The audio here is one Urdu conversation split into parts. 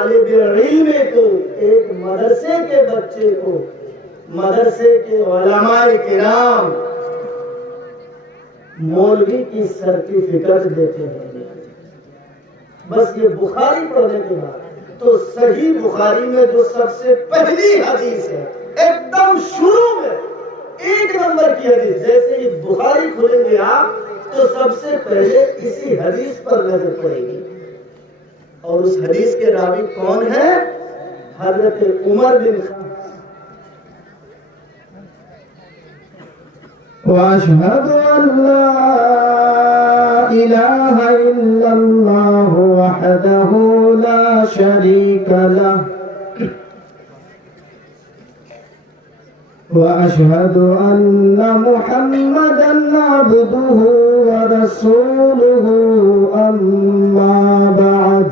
طالب علم کو، ایک مدرسے کے بچے کو مدرسے کے علماء کرام مولوی کی سرٹیفکیٹ دیتے ہیں۔ بس یہ بخاری پڑھنے کے بعد تو صحیح بخاری میں جو سب سے پہلی حدیث ہے، ایک دم شروع میں ایک نمبر کی حدیث، جیسے ہی بخاری کھولیں گے آپ تو سب سے پہلے اسی حدیث پر نظر پڑے گی، اور اس حدیث کے راوی کون ہے؟ حضرت عمر بن خطاب۔ وأشهد أن لا إله إلا الله وحده لا شريك له وأشهد أن محمدا عبده ورسوله أما بعد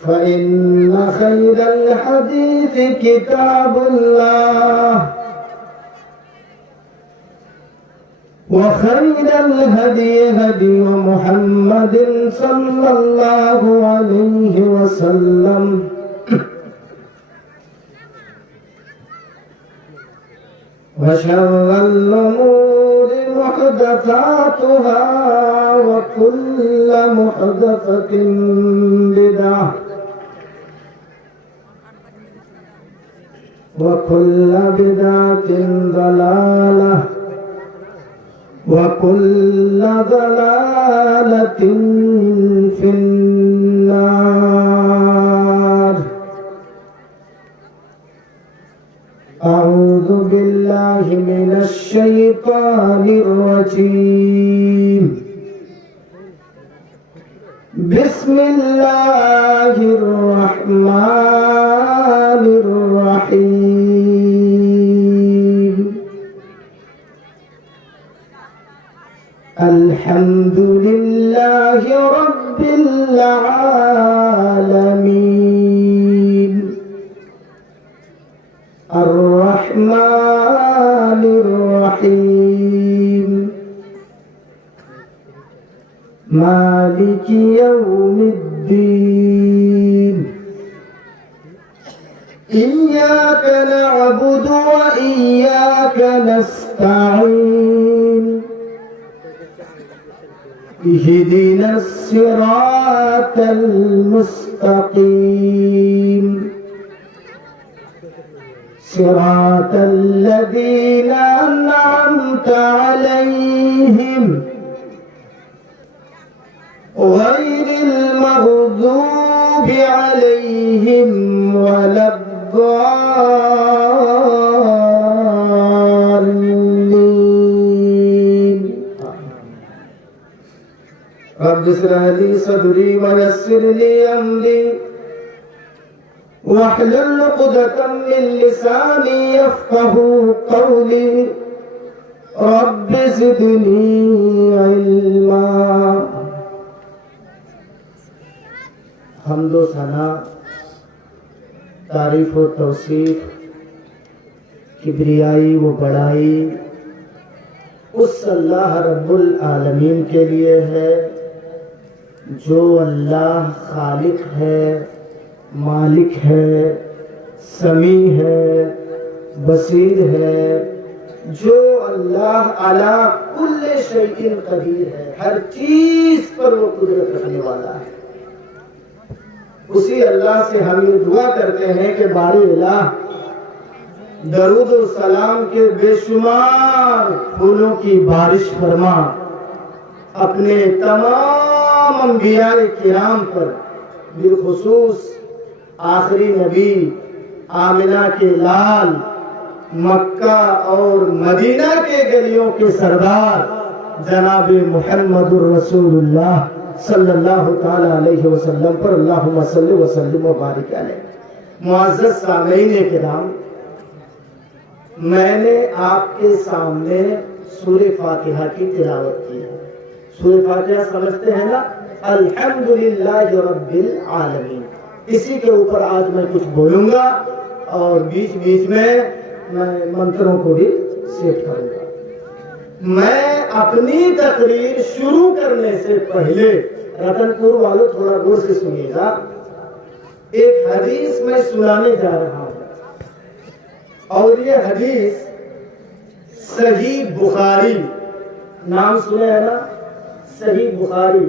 فإن خير الحديث كتاب الله وخير الهدي هدي محمد صلى الله عليه وسلم وشر الأمور محدثاتها وكل محدثة بدعة وكل بدعة ضلالة وكل ضلالة في النار. أعوذ بالله من الشيطان الرجيم. بسم الله الرحمن الرحيم. الحمد لله رب العالمين الرحمن الرحيم مالك يوم الدين. إياك نعبد وإياك نستعين. اهدنا الصراط المستقيم صراط الذين أنعمت عليهم غير المغضوب عليهم ولا الضالين. رب اشرح لي صدري ويسر لي أمري واحلل عقدة من لساني يفقهوا قولي. رب زدني علما. حمد و ثنا، تعریف و توصیف، کبریائی و بڑائی اس اللہ رب العالمین کے لیے ہے جو اللہ خالق ہے، مالک ہے، سمیع ہے، بصیر ہے، جو اللہ علی کل شیء قدیر ہے، ہر چیز پر وہ قدرت رکھنے والا ہے. اسی اللہ سے ہم یہ دعا کرتے ہیں کہ باری الہ درود و سلام کے بے شمار پھولوں کی بارش فرما، اپنے تمام انبیاء کرام پر، بالخصوص آخری نبی آمنہ کے لال، مکہ اور مدینہ کے گلیوں کے سردار جناب محمد الرسول اللہ صلی اللہ تعالی علیہ وسلم پر اللہم صلی وسلم و بارک علیہ. معزز سامعین کرام، میں نے آپ کے سامنے سورہ فاتحہ کی تلاوت کی ہے. سورہ فاتحہ سمجھتے ہیں نا؟ الحمدللہ رب العالمین. اسی کے اوپر آج میں کچھ بولوں گا اور بیچ بیچ میں منتروں کو بھی سیٹ کروں گا. میں اپنی تقریر شروع کرنے سے پہلے رتن پور والوں تھوڑا غور سے سنیے گا، ایک حدیث میں سنانے جا رہا ہوں، اور یہ حدیث صحیح بخاری، نام سنے ہے نا، صحیح بخاری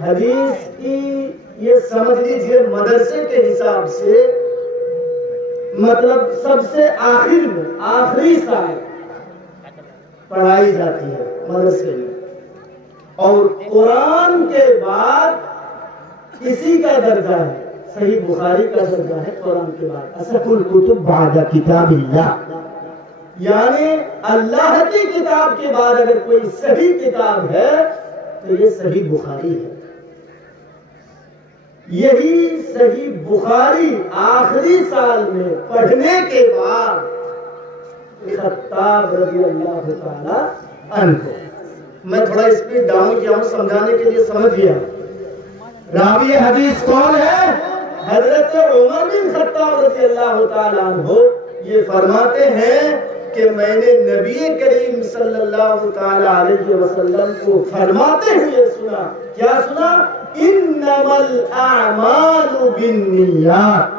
حدیث کی یہ سمجھ لیجئے مدرسے کے حساب سے مطلب سب سے آخر میں آخری سال پڑھائی جاتی ہے مدرسے میں، اور قرآن کے بعد اسی کا درجہ ہے، صحیح بخاری کا درجہ ہے قرآن کے بعد، اصح الکتب بعد کتاب اللہ، یعنی اللہ کی کتاب کے بعد اگر کوئی صحیح کتاب ہے تو یہ صحیح بخاری ہے۔ یہی صحیح بخاری آخری سال میں پڑھنے کے بعد خطاب رضی اللہ تعالی عنہ کو، میں تھوڑا اسپیڈ ڈاؤن کیا ہوں سمجھانے کے لیے، سمجھ گیا راوی حدیث کون ہے؟ حضرت عمر بن خطاب رضی اللہ تعالی عنہ یہ فرماتے ہیں کہ میں نے نبی کریم صلی اللہ تعالی علیہ وسلم کو فرماتے ہوئے سنا، کیا سنا؟ انما الاعمال بالنیات،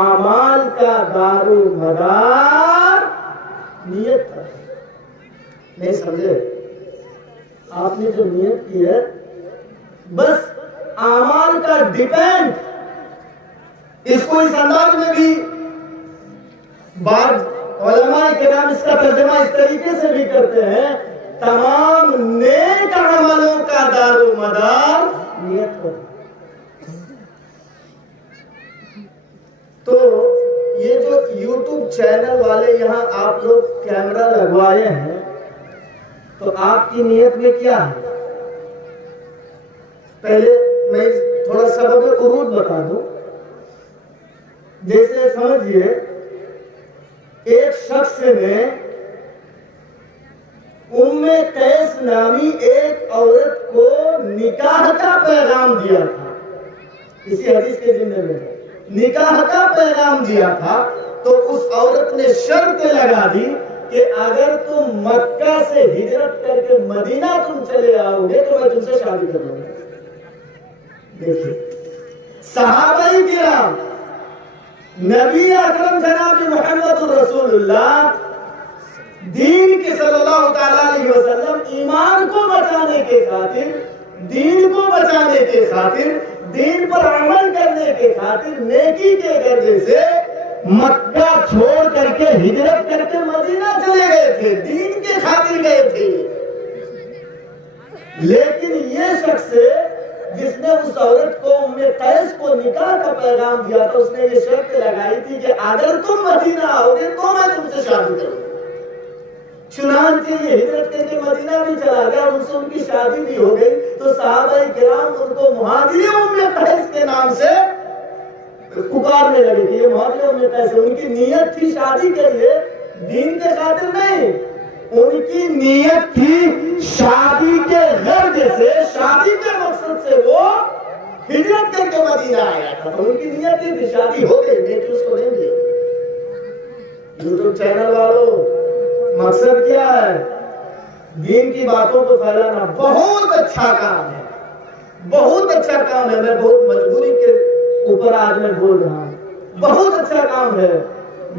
اعمال کا دار و مدار نیت پر ہے۔ نہیں سمجھے؟ آپ نے جو نیت کی ہے بس اعمال کا ڈیپینڈ، اس کو اس انداز میں بھی بعض علماء کرام اس کا ترجمہ اس طریقے سے بھی کرتے ہیں، تمام نیک عملوں کا دار و مدار نیت پر۔ تو یہ جو یوٹیوب چینل والے یہاں آپ لوگ کیمرہ لگوائے ہیں تو آپ کی نیت میں کیا ہے؟ پہلے میں تھوڑا سبب ورود بتا دوں، جیسے سمجھئے ایک شخص نے ام قیس نامی ایک عورت کو نکاح کا پیغام دیا تھا، اسی حدیث کے ذمہ میں نکاح کا پیغام دیا تھا، تو اس عورت نے شرط لگا دی کہ اگر تم مکہ سے ہجرت کر کے مدینہ تم چلے آؤ گے تو میں تم سے شادی کر لوں گا۔ دیکھیے صحابہ کرام، نبی اکرم جناب محمد رسول اللہ دین کے صلی اللہ تعالی علیہ وسلم ایمان کو بچانے کے خاطر، دین کو بچانے کے خاطر، دین پر عمل کرنے کے خاطر نیکی کے غرض سے مکہ چھوڑ کر کے ہجرت کر کے مدینہ چلے گئے تھے، دین کے خاطر گئے تھے۔ لیکن یہ شخص جس نے اس عورت کو ام قیس کو نکاح کا پیغام دیا تھا، اس نے یہ شرط لگائی تھی کہ اگر تم مدینہ آؤ گے تو میں تم سے شادی کروں گا۔ چنانچہ یہ ہجرت کر کے مدینہ بھی چلا گیا، ان سے ان کی شادی بھی ہو گئی، تو صحابہ کرام ان کو مہاجر ام قیس کے نام سے پکارنے لگے کہ یہ مہاجر ام قیس، ان کی نیت تھی شادی کے لیے، دین کے خاطر نہیں، ان کی نیت تھی شادی کے غرض سے، شادی کے مقصد سے وہ ہجرت کر کے مدینہ آیا تھا، تو ان کی نیت تھی شادی ہو گئی، بیٹی اس کو دیں گے۔ یوٹیوب چینل والوں، مقصد کیا ہے؟ دین کی باتوں کو پھیلانا بہت اچھا کام ہے، بہت اچھا کام ہے، میں بہت مجبوری کے اوپر آج میں بول رہا ہوں، بہت اچھا کام ہے۔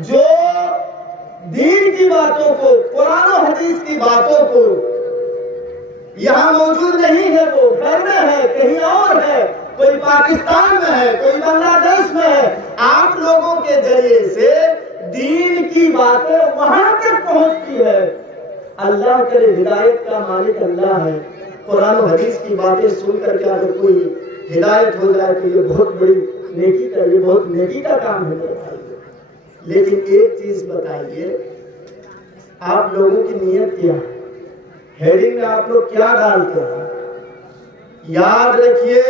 جو دین کی باتوں کو، قرآن و حدیث کی باتوں کو یہاں موجود نہیں ہے، وہ گھر میں ہے، کہیں اور ہے، کوئی پاکستان میں ہے، کوئی بنگلہ دیش میں ہے، آپ لوگوں کے ذریعے سے دین کی باتیں وہاں تک پہنچتی ہے۔ اللہ کرے ہدایت کا مالک اللہ ہے، قرآن و حدیث کی باتیں سن کر کے اگر کوئی ہدایت ہو جائے تو یہ بہت بڑی نیکی کا، یہ بہت نیکی کا کام ہے میرے بھائی۔ لیکن ایک چیز بتائیے، آپ لوگوں کی نیت کیا ہے؟ ہیڈنگ میں آپ لوگ کیا ڈالتے ہیں؟ یاد رکھیے،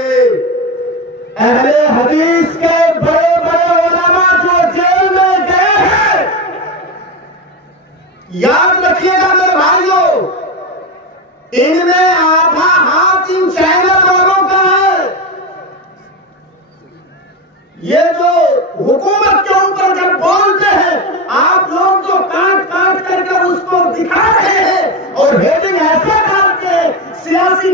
اہل حدیث کے بڑے بڑے علماء جو جیل میں گئے ہیں، یاد رکھیے گا میرے بھائیوں، ان میں آدھا ہاتھ ان چینل والوں کا ہے۔ یہ جو حکومت کے اوپر جب بولتے ہیں، آپ لوگ تو کاٹ کاٹ کر کے اس کو دکھا رہے ہیں اور ہیڈنگ ایسا ڈالتے ہیں، سیاسی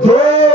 2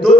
2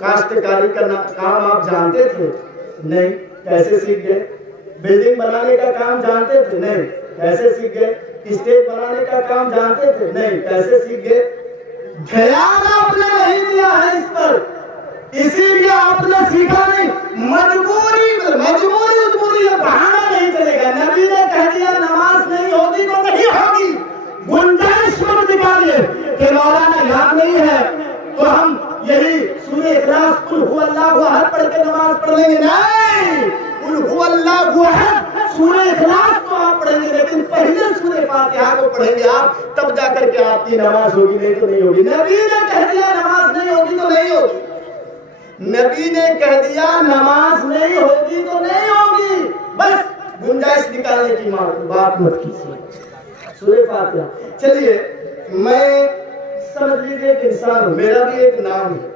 کاشتکاری کا کام آپ جانتے تھے؟ نہیں. کیسے سیکھ گئے؟ بلڈنگ بنانے کا کام جانتے تھے؟ نہیں. کیسے سیکھ گئے؟ اسٹیج بنانے کا کام جانتے تھے؟ نہیں. کیسے سیکھ گئے؟ دھیان آپ نے نہیں دیا ہے اس پر، اسی لیے آپ نے سیکھا نہیں. مجبوری بہانا نہیں چلے گا. نبی نے کہہ دیا نماز نہیں ہوگی تو نہیں ہوگی. گنجائش مت نکالیے کہ مولانا یاد نہیں ہے تو ہم یہی سورہ اخلاص قل هو اللہ احد پڑھ کے نماز پڑھ لیں گے. نہیں، قل هو اللہ احد سورہ اخلاص تو آپ پڑھیں گے، لیکن پہلے سورہ فاتحہ کو پڑھیں گے آپ، تب جا کر کے آپ کی نماز ہوگی، نہیں تو نہیں ہوگی. نبی نے کہہ دیا نماز نہیں ہوگی تو نہیں ہوگی. نبی نے کہہ دیا نماز نہیں ہوگی تو نہیں ہوگی. بس گنجائش نکالنے کی بات مت کیجیے. سورہ فاتحہ. چلیے، میں سمجھ لیجیے ایک انسان ہوں، میرا بھی ایک نام ہے.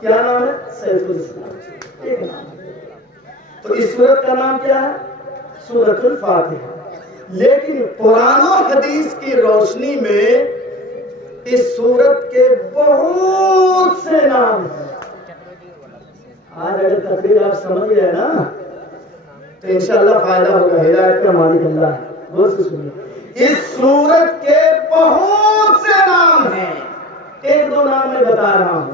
کیا نام ہے؟ سیف الاسلام. ایک نام. تو اس سورت کا نام کیا ہے؟ سورۃ الفاتحہ. لیکن قرآن و حدیث کی روشنی میں اس سورت کے بہت سے نام ہیں. آج اگر تقریر آپ سمجھ گئے نا تو انشاءاللہ فائدہ ہوگا. ہدایت کا مالک اللہ ہے. غور سے سنیے. اس سورت کے بہت سے نام ہیں. ایک دو نام میں بتا رہا ہوں.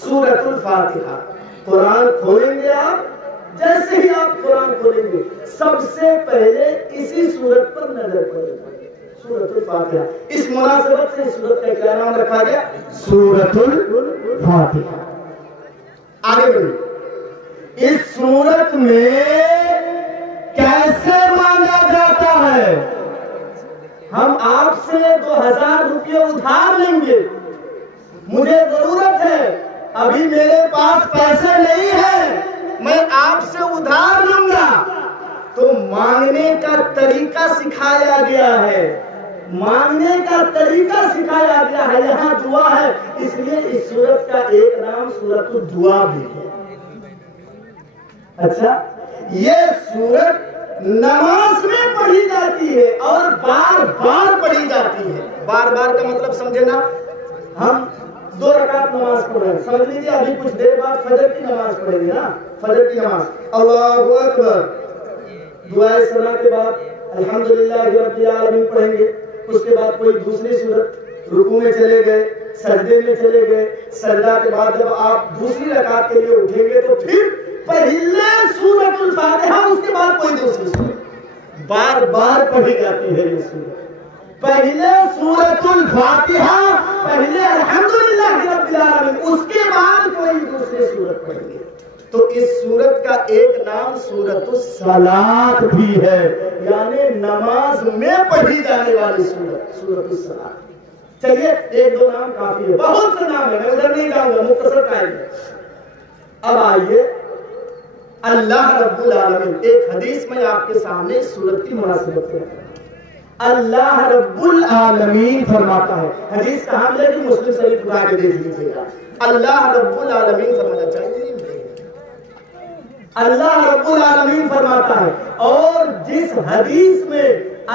سورۃ الفاتحہ. قرآن کھولیں گے آپ، جیسے ہی آپ قرآن کھولیں گے سب سے پہلے اسی سورت پر نظر پڑے گا. سورۃ الفاتحہ. اس مناسبت سے اس سورت کا کیا نام رکھا گیا؟ سورۃ الفاتحہ. آگے بڑھیں. اس سورت میں کیسے مانگا جاتا ہے؟ ہم آپ سے 2000 روپے ادھار لیں گے. مجھے ضرورت ہے، ابھی میرے پاس پیسے نہیں ہیں، میں آپ سے ادھار لوں گا. تو مانگنے کا طریقہ سکھایا گیا ہے. مانگنے کا طریقہ سکھایا گیا ہے. یہاں دعا ہے، اس لیے اس سورت کا ایک نام سورۃ الدعا بھی ہے. اچھا، یہ سورت نماز میں پڑھی جاتی ہے اور بار بار پڑھی جاتی ہے. بار بار کا مطلب سمجھے نا. ہم 2 رکعت نماز پڑھ رہے ہیں، سمجھ لیجیے ابھی کچھ دیر بعد فجر کی نماز پڑھیں گے نا. فجر کی نماز اللہ اکبر، دعائے ثنا کے بعد الحمدللہ رب العالمین پڑھیں گے. اس کے بعد کوئی دوسری سورت، رکوع میں چلے گئے، سجدے میں چلے گئے. سجدہ کے بعد جب آپ دوسری رکعت کے لیے اٹھیں گے تو پھر پہلے سورۃ الفاتحہ، اس کے بعد کوئی دوسری سورت. بار بار پڑھی جاتی ہے یہ سورت. پہلے سورۃ الفاتحہ، پہلے الحمدللہ رب العالمین، اس کے بعد کوئی دوسری سورت پڑھیں گے. تو اس سورت کا ایک نام سورۃ الصلاۃ بھی ہے، یعنی نماز میں پڑھی جانے والی سورت، سورۃ الصلاۃ. چلیے، ایک دو نام کافی ہے، بہت سے نام ہے، میں ادھر نہیں جاؤں گا، مختصر ٹائم ہے. اب آئیے اللہ رب العالمین. ایک حدیث میں آپ کے سامنے سورت کی مناسبت ہے. اللہ رب العالمین فرماتا ہے. حدیث کہاں ملے گی؟ مسلم شریف اٹھا کے دیکھ لیجیے گا. اللہ رب العالمین فرماتا چاہیے. اللہ رب العالمین فرماتا ہے. اور جس حدیث میں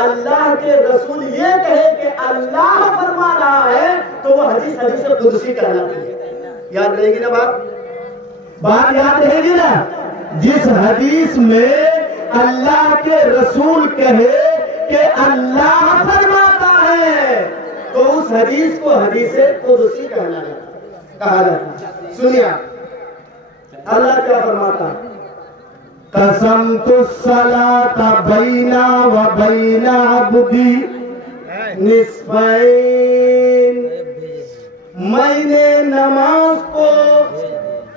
اللہ کے رسول یہ کہے کہ اللہ فرما رہا ہے تو وہ حدیث حدیث قدسی کہلاتی ہے. یاد رہے گی نا بات یاد رہے گی نا. جس حدیث میں اللہ کے رسول کہے کہ اللہ فرماتا ہے تو اس حدیث کو حدیث قدسی کہا جاتا ہے. سنیے اللہ کیا فرماتا ہے؟ قسمت الصلاۃ بینا و بین عبدی نصفین. میں نے نماز کو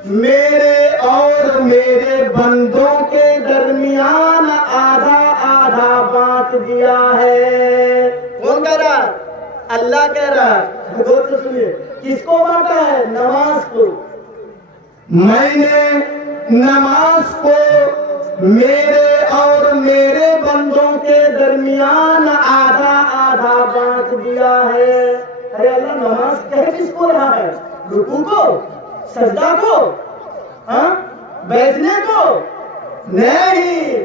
میرے اور میرے بندوں کے درمیان آدھا آدھا بانٹ دیا ہے. کون کہہ رہا ہے؟ اللہ کہہ رہا ہے. غور سے سنیے. کس کو بانٹا ہے؟ نماز کو. میں نے نماز کو میرے اور میرے بندوں کے درمیان آدھا آدھا بانٹ دیا ہے. ارے اللہ نماز کہہ کس کو رہا ہے؟ رکوع کو، سجدہ کو، ہاں بیٹھنے کو نہیں.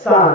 7।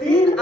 3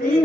3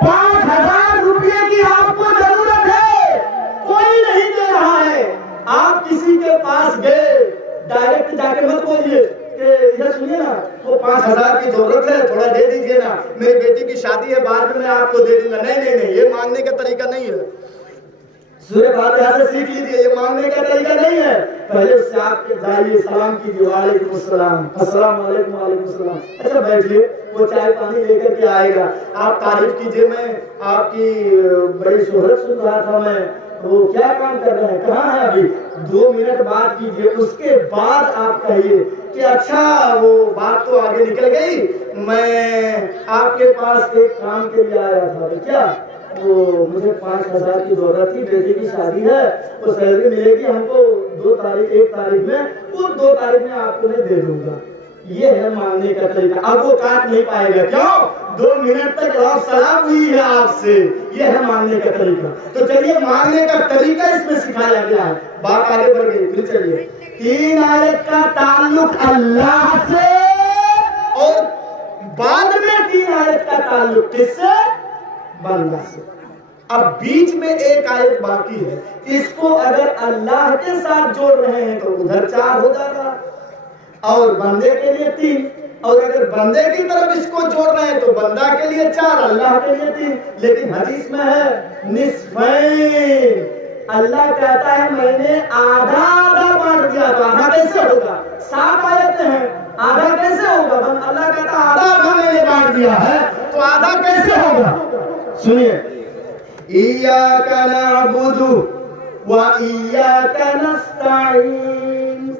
5,000 5,000 کی ضرورت ہے, تھوڑا دے دیجئے نا, میری بیٹی کی شادی ہے, بعد میں آپ کو دے دوں گا. نہیں, یہ مانگنے کا طریقہ نہیں ہے. سورہ فاتحہ سے سیکھ لیجئے, یہ مانگنے کا طریقہ نہیں ہے. پہلے اس سے آپ کے جائیے, سلام کیجئے, وعلیکم السلام, السلام علیکم, وعلیکم السلام. اچھا بیٹھیے, وہ چائے پانی لے کر کے آئے گا, آپ تعریف کیجئے. میں آپ کی بڑی شہرت سن رہا تھا, میں وہ کیا کام کر رہے ہیں, کہاں ہے ابھی, 2 منٹ بات کیجئے. اس کے بعد آپ کہیے کہ اچھا وہ بات تو آگے نکل گئی, میں آپ کے پاس ایک کام کے لیے آیا تھا. کیا, وہ مجھے 5,000 کی ضرورت تھی, بیٹے کی شادی ہے, وہ سیلری ملے گی ہم کو 1 تاریخ میں, وہ 2 تاریخ میں آپ کو میں دے دوں گا. یہ ہے مانگنے کا طریقہ. اب وہ کاٹ نہیں پائے گا, کیوں, 2 منٹ تک آپ سلام ہوئی ہے آپ سے. یہ ہے مانگنے کا طریقہ. تو چلیے مانگنے کا طریقہ اس میں سکھایا گیا ہے. بات آگے بڑھ گئی. پھر چلیے, 3 آیت کا تعلق اللہ سے, اور بعد میں 3 آیت کا تعلق کس سے, بندہ سے. اب بیچ میں 1 آیت باقی ہے, اس کو اگر اللہ کے ساتھ جوڑ رہے ہیں تو ادھر 4 ہو جائے گا, اور بندے کے لیے 3, اور اگر بندے کی طرف اس کو جوڑ رہے ہیں تو بندہ کے لیے 4, اللہ کے لیے 3. لیکن حدیث میں ہے نصفین, اللہ کہتا ہے میں نے آدھا بانٹ دیا. تو آدھا کیسے ہوگا, 7 آیتیں ہیں, آدھا کیسے ہوگا, اللہ کہتا ہے آدھا میں نے بانٹ دیا ہے, تو آدھا کیسے ہوگا. سنیے, ایاک نعبد و ایاک نستعین,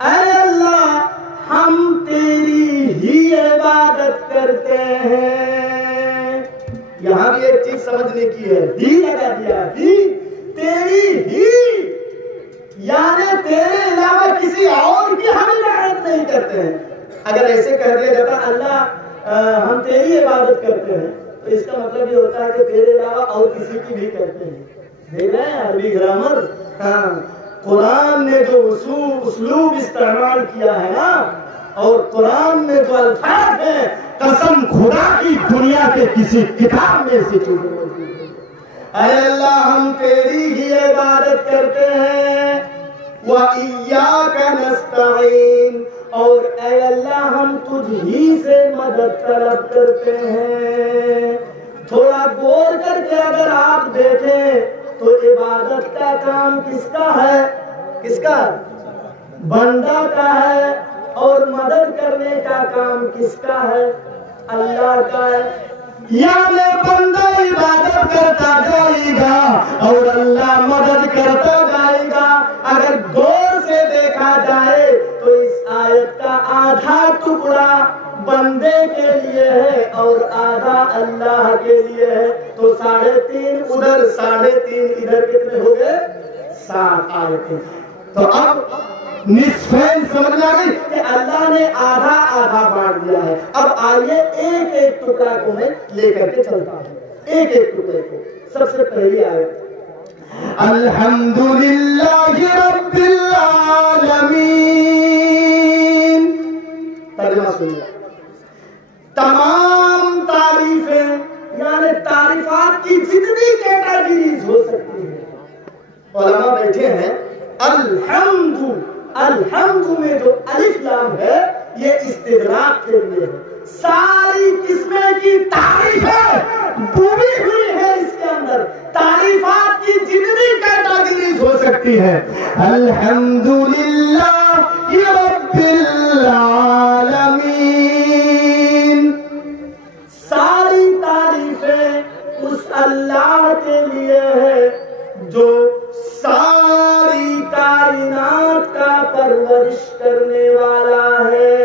اے اللہ ہم تیری ہی عبادت کرتے ہیں. یہاں بھی ایک چیز سمجھنے کی ہے, ہی لگا دیا, ہی تیری ہی, یعنی تیرے علاوہ کسی اور کی ہم عبادت نہیں کرتے ہیں. اگر ایسے کہہ دیا جاتا اللہ ہم تیری عبادت کرتے ہیں, تو اس کا مطلب یہ ہوتا ہے کہ تیرے علاوہ اور کسی کی بھی کرتے ہیں. دیکھ رہے ہیں عربی گرامر, قرآن نے جو اسلوب استعمال کیا ہے نا, اور قرآن میں جو الفاظ ہیں, قسم خدا کی دنیا کے کسی کتاب میں سے چیزیں موجود ہیں. اے اللہ ہم تیری ہی عبادت کرتے ہیں, وَإِيَّاكَ نَسْتَعِينُ, اور اے اللہ ہم تجھ ہی سے مدد طلب کرتے ہیں. تھوڑا غور کر کے اگر آپ دیکھیں تو عبادت کا کام کس کا ہے, کس کا, بندہ کا ہے, اور مدد کرنے کا کام کس کا ہے, اللہ کا ہے. یعنی بندہ عبادت کرتا جائے گا اور اللہ مدد کرتا جائے گا. اگر غور سے دیکھا جائے تو اس آیت کا آدھا ٹکڑا بندے کے لیے ہے اور آدھا اللہ کے لیے ہے. تو 3.5 ادھر, 3.5 ادھر, کتنے ہو گئے, 7 آیتیں. تو اب نصفین سمجھ آ گئی کہ اللہ نے آدھا بانٹ دیا ہے. اب آئیے ایک ٹکڑا کو میں لے کر کے چلتا ہوں, ایک ٹکڑے کو. سب سے پہلی آیت, الحمدللہ رب العالمین. ترجمہ سنیے, تمام تعریفیں, یعنی تعریفات کی جتنی کیٹیگریز ہو سکتی ہیں, علماء بیٹھے ہیں. الحمد میں جو الف لام ہے یہ استغراق کے لیے ہے. ساری قسمیں کی تعریفیں ڈوبی ہوئی ہے اس کے اندر. تعریفات کی جتنی کیٹیگریز ہو سکتی ہے, الحمدللہ رب العالمین, ساری تعریفیں اس اللہ کے لیے ہے جو ساری کائنات کا پرورش کرنے والا ہے.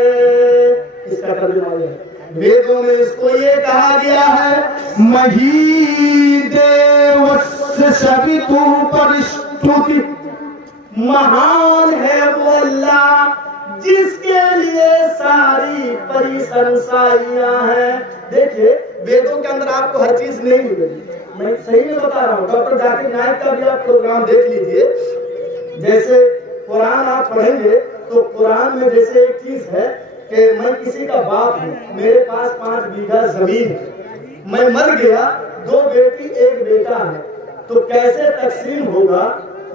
اس کا ترجمہ ہے, ویدوں میں اس کو یہ کہا گیا ہے مہید وسشبتو پرشتوتی, مہان ہے وہ اللہ جس کے لیے ساری پریسنسائیاں ہیں. دیکھیے ویدوں کے اندر آپ کو ہر چیز نہیں ملے گی, میں صحیح میں بتا رہا ہوں. ڈاکٹر ذاکر نائک کا بھی آپ پروگرام دیکھ لیجئے. جیسے قرآن آپ پڑھیں گے تو قرآن میں جیسے ایک چیز ہے کہ میں کسی کا باپ ہوں, میرے پاس 5 بیگھہ زمین ہے, میں مر گیا, 2 بیٹی 1 بیٹا ہے, تو کیسے تقسیم ہوگا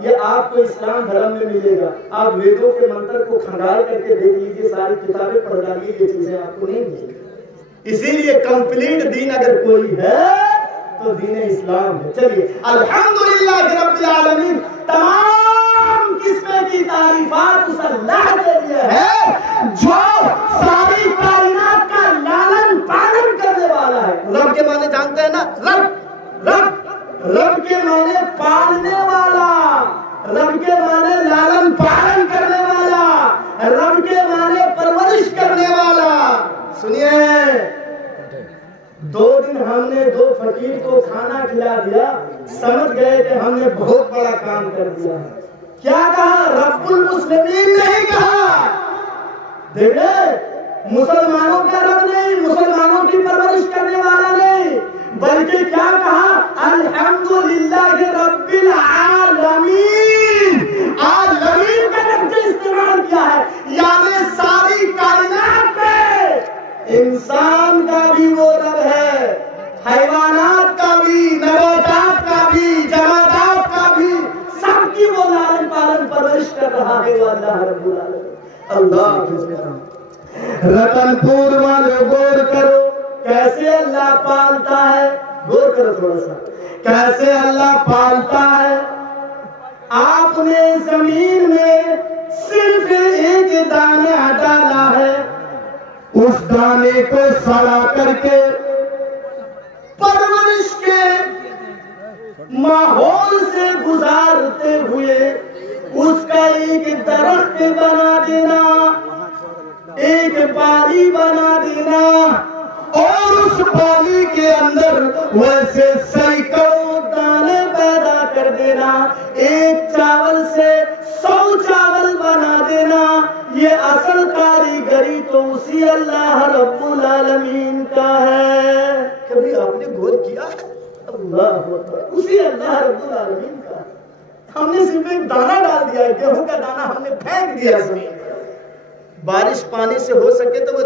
یہ آپ کو اسلام دھرم میں ملے گا. آپ ویدوں کے منتر کو کھنگال کر کے دیکھ لیجیے, ساری کتابیں پڑھ ڈالیے, یہ چیزیں آپ کو نہیں ملیں گی. اسی لیے کمپلیٹ دین اگر کوئی ہے تو دین اسلام ہے. چلیے, الحمدللہ رب العالمین, تمام قسم کی تعریفات اس اللہ کے لیے ہے جو ساری کائنات کا لالن پالن کرنے والا ہے. رب کے معنی جانتے ہیں نا, رب کے معنی پالنے والا, رب کے معنی لالن پالن کرنے والا, رب کے معنی پرورش کرنے والا. سنیے, 2 دن ہم نے 2 فقیر کو کھانا کھلا دیا, سمجھ گئے کہ ہم نے بہت بڑا کام کر دیا. کیا کہا؟ رب المسلمین نہیں کہا. دیکھیں, مسلمانوں کا رب نہیں, مسلمانوں کی پرورش کرنے والا نہیں, بلکہ کیا کہا؟ الحمدللہ رب العالمین. عالمین کا لفظ استعمال کیا ہے, یعنی ساری کائنات میں انسان کا بھی وہ رب ہے, حیوانات کا بھی, نباتات کا بھی, جمادات کا بھی, سب کی وہ لالن پالن پرورش کر رہا ہے وہ اللہ رب العالمین. اللہ رتن پور والے غور کرو کیسے اللہ پالتا ہے, غور کرو تھوڑا سا, کیسے اللہ پالتا ہے. آپ نے زمین میں صرف ایک دانہ ڈالا ہے, اس دانے کو سڑا کر کے پرورش کے ماحول سے گزارتے ہوئے اس کا ایک درخت بنا دینا, ایک بالی بنا دینا, اور اس بالی کے اندر ویسے سینکڑوں دانے پیدا کر دینا, ایک چاول سے 100 چاول بنا دینا. یہ اصل کاریگری تو اسی اللہ رب العالمین کا ہے. کبھی آپ نے غور کیا ہے؟ اللہ اکبر, اسی اللہ رب العالمین کا. ہم نے صرف ایک دانہ ڈال دیا ہے, گیہوں کا دانہ ہم نے پھینک دیا زمین. بارش پانی سے ہو سکے تو وہ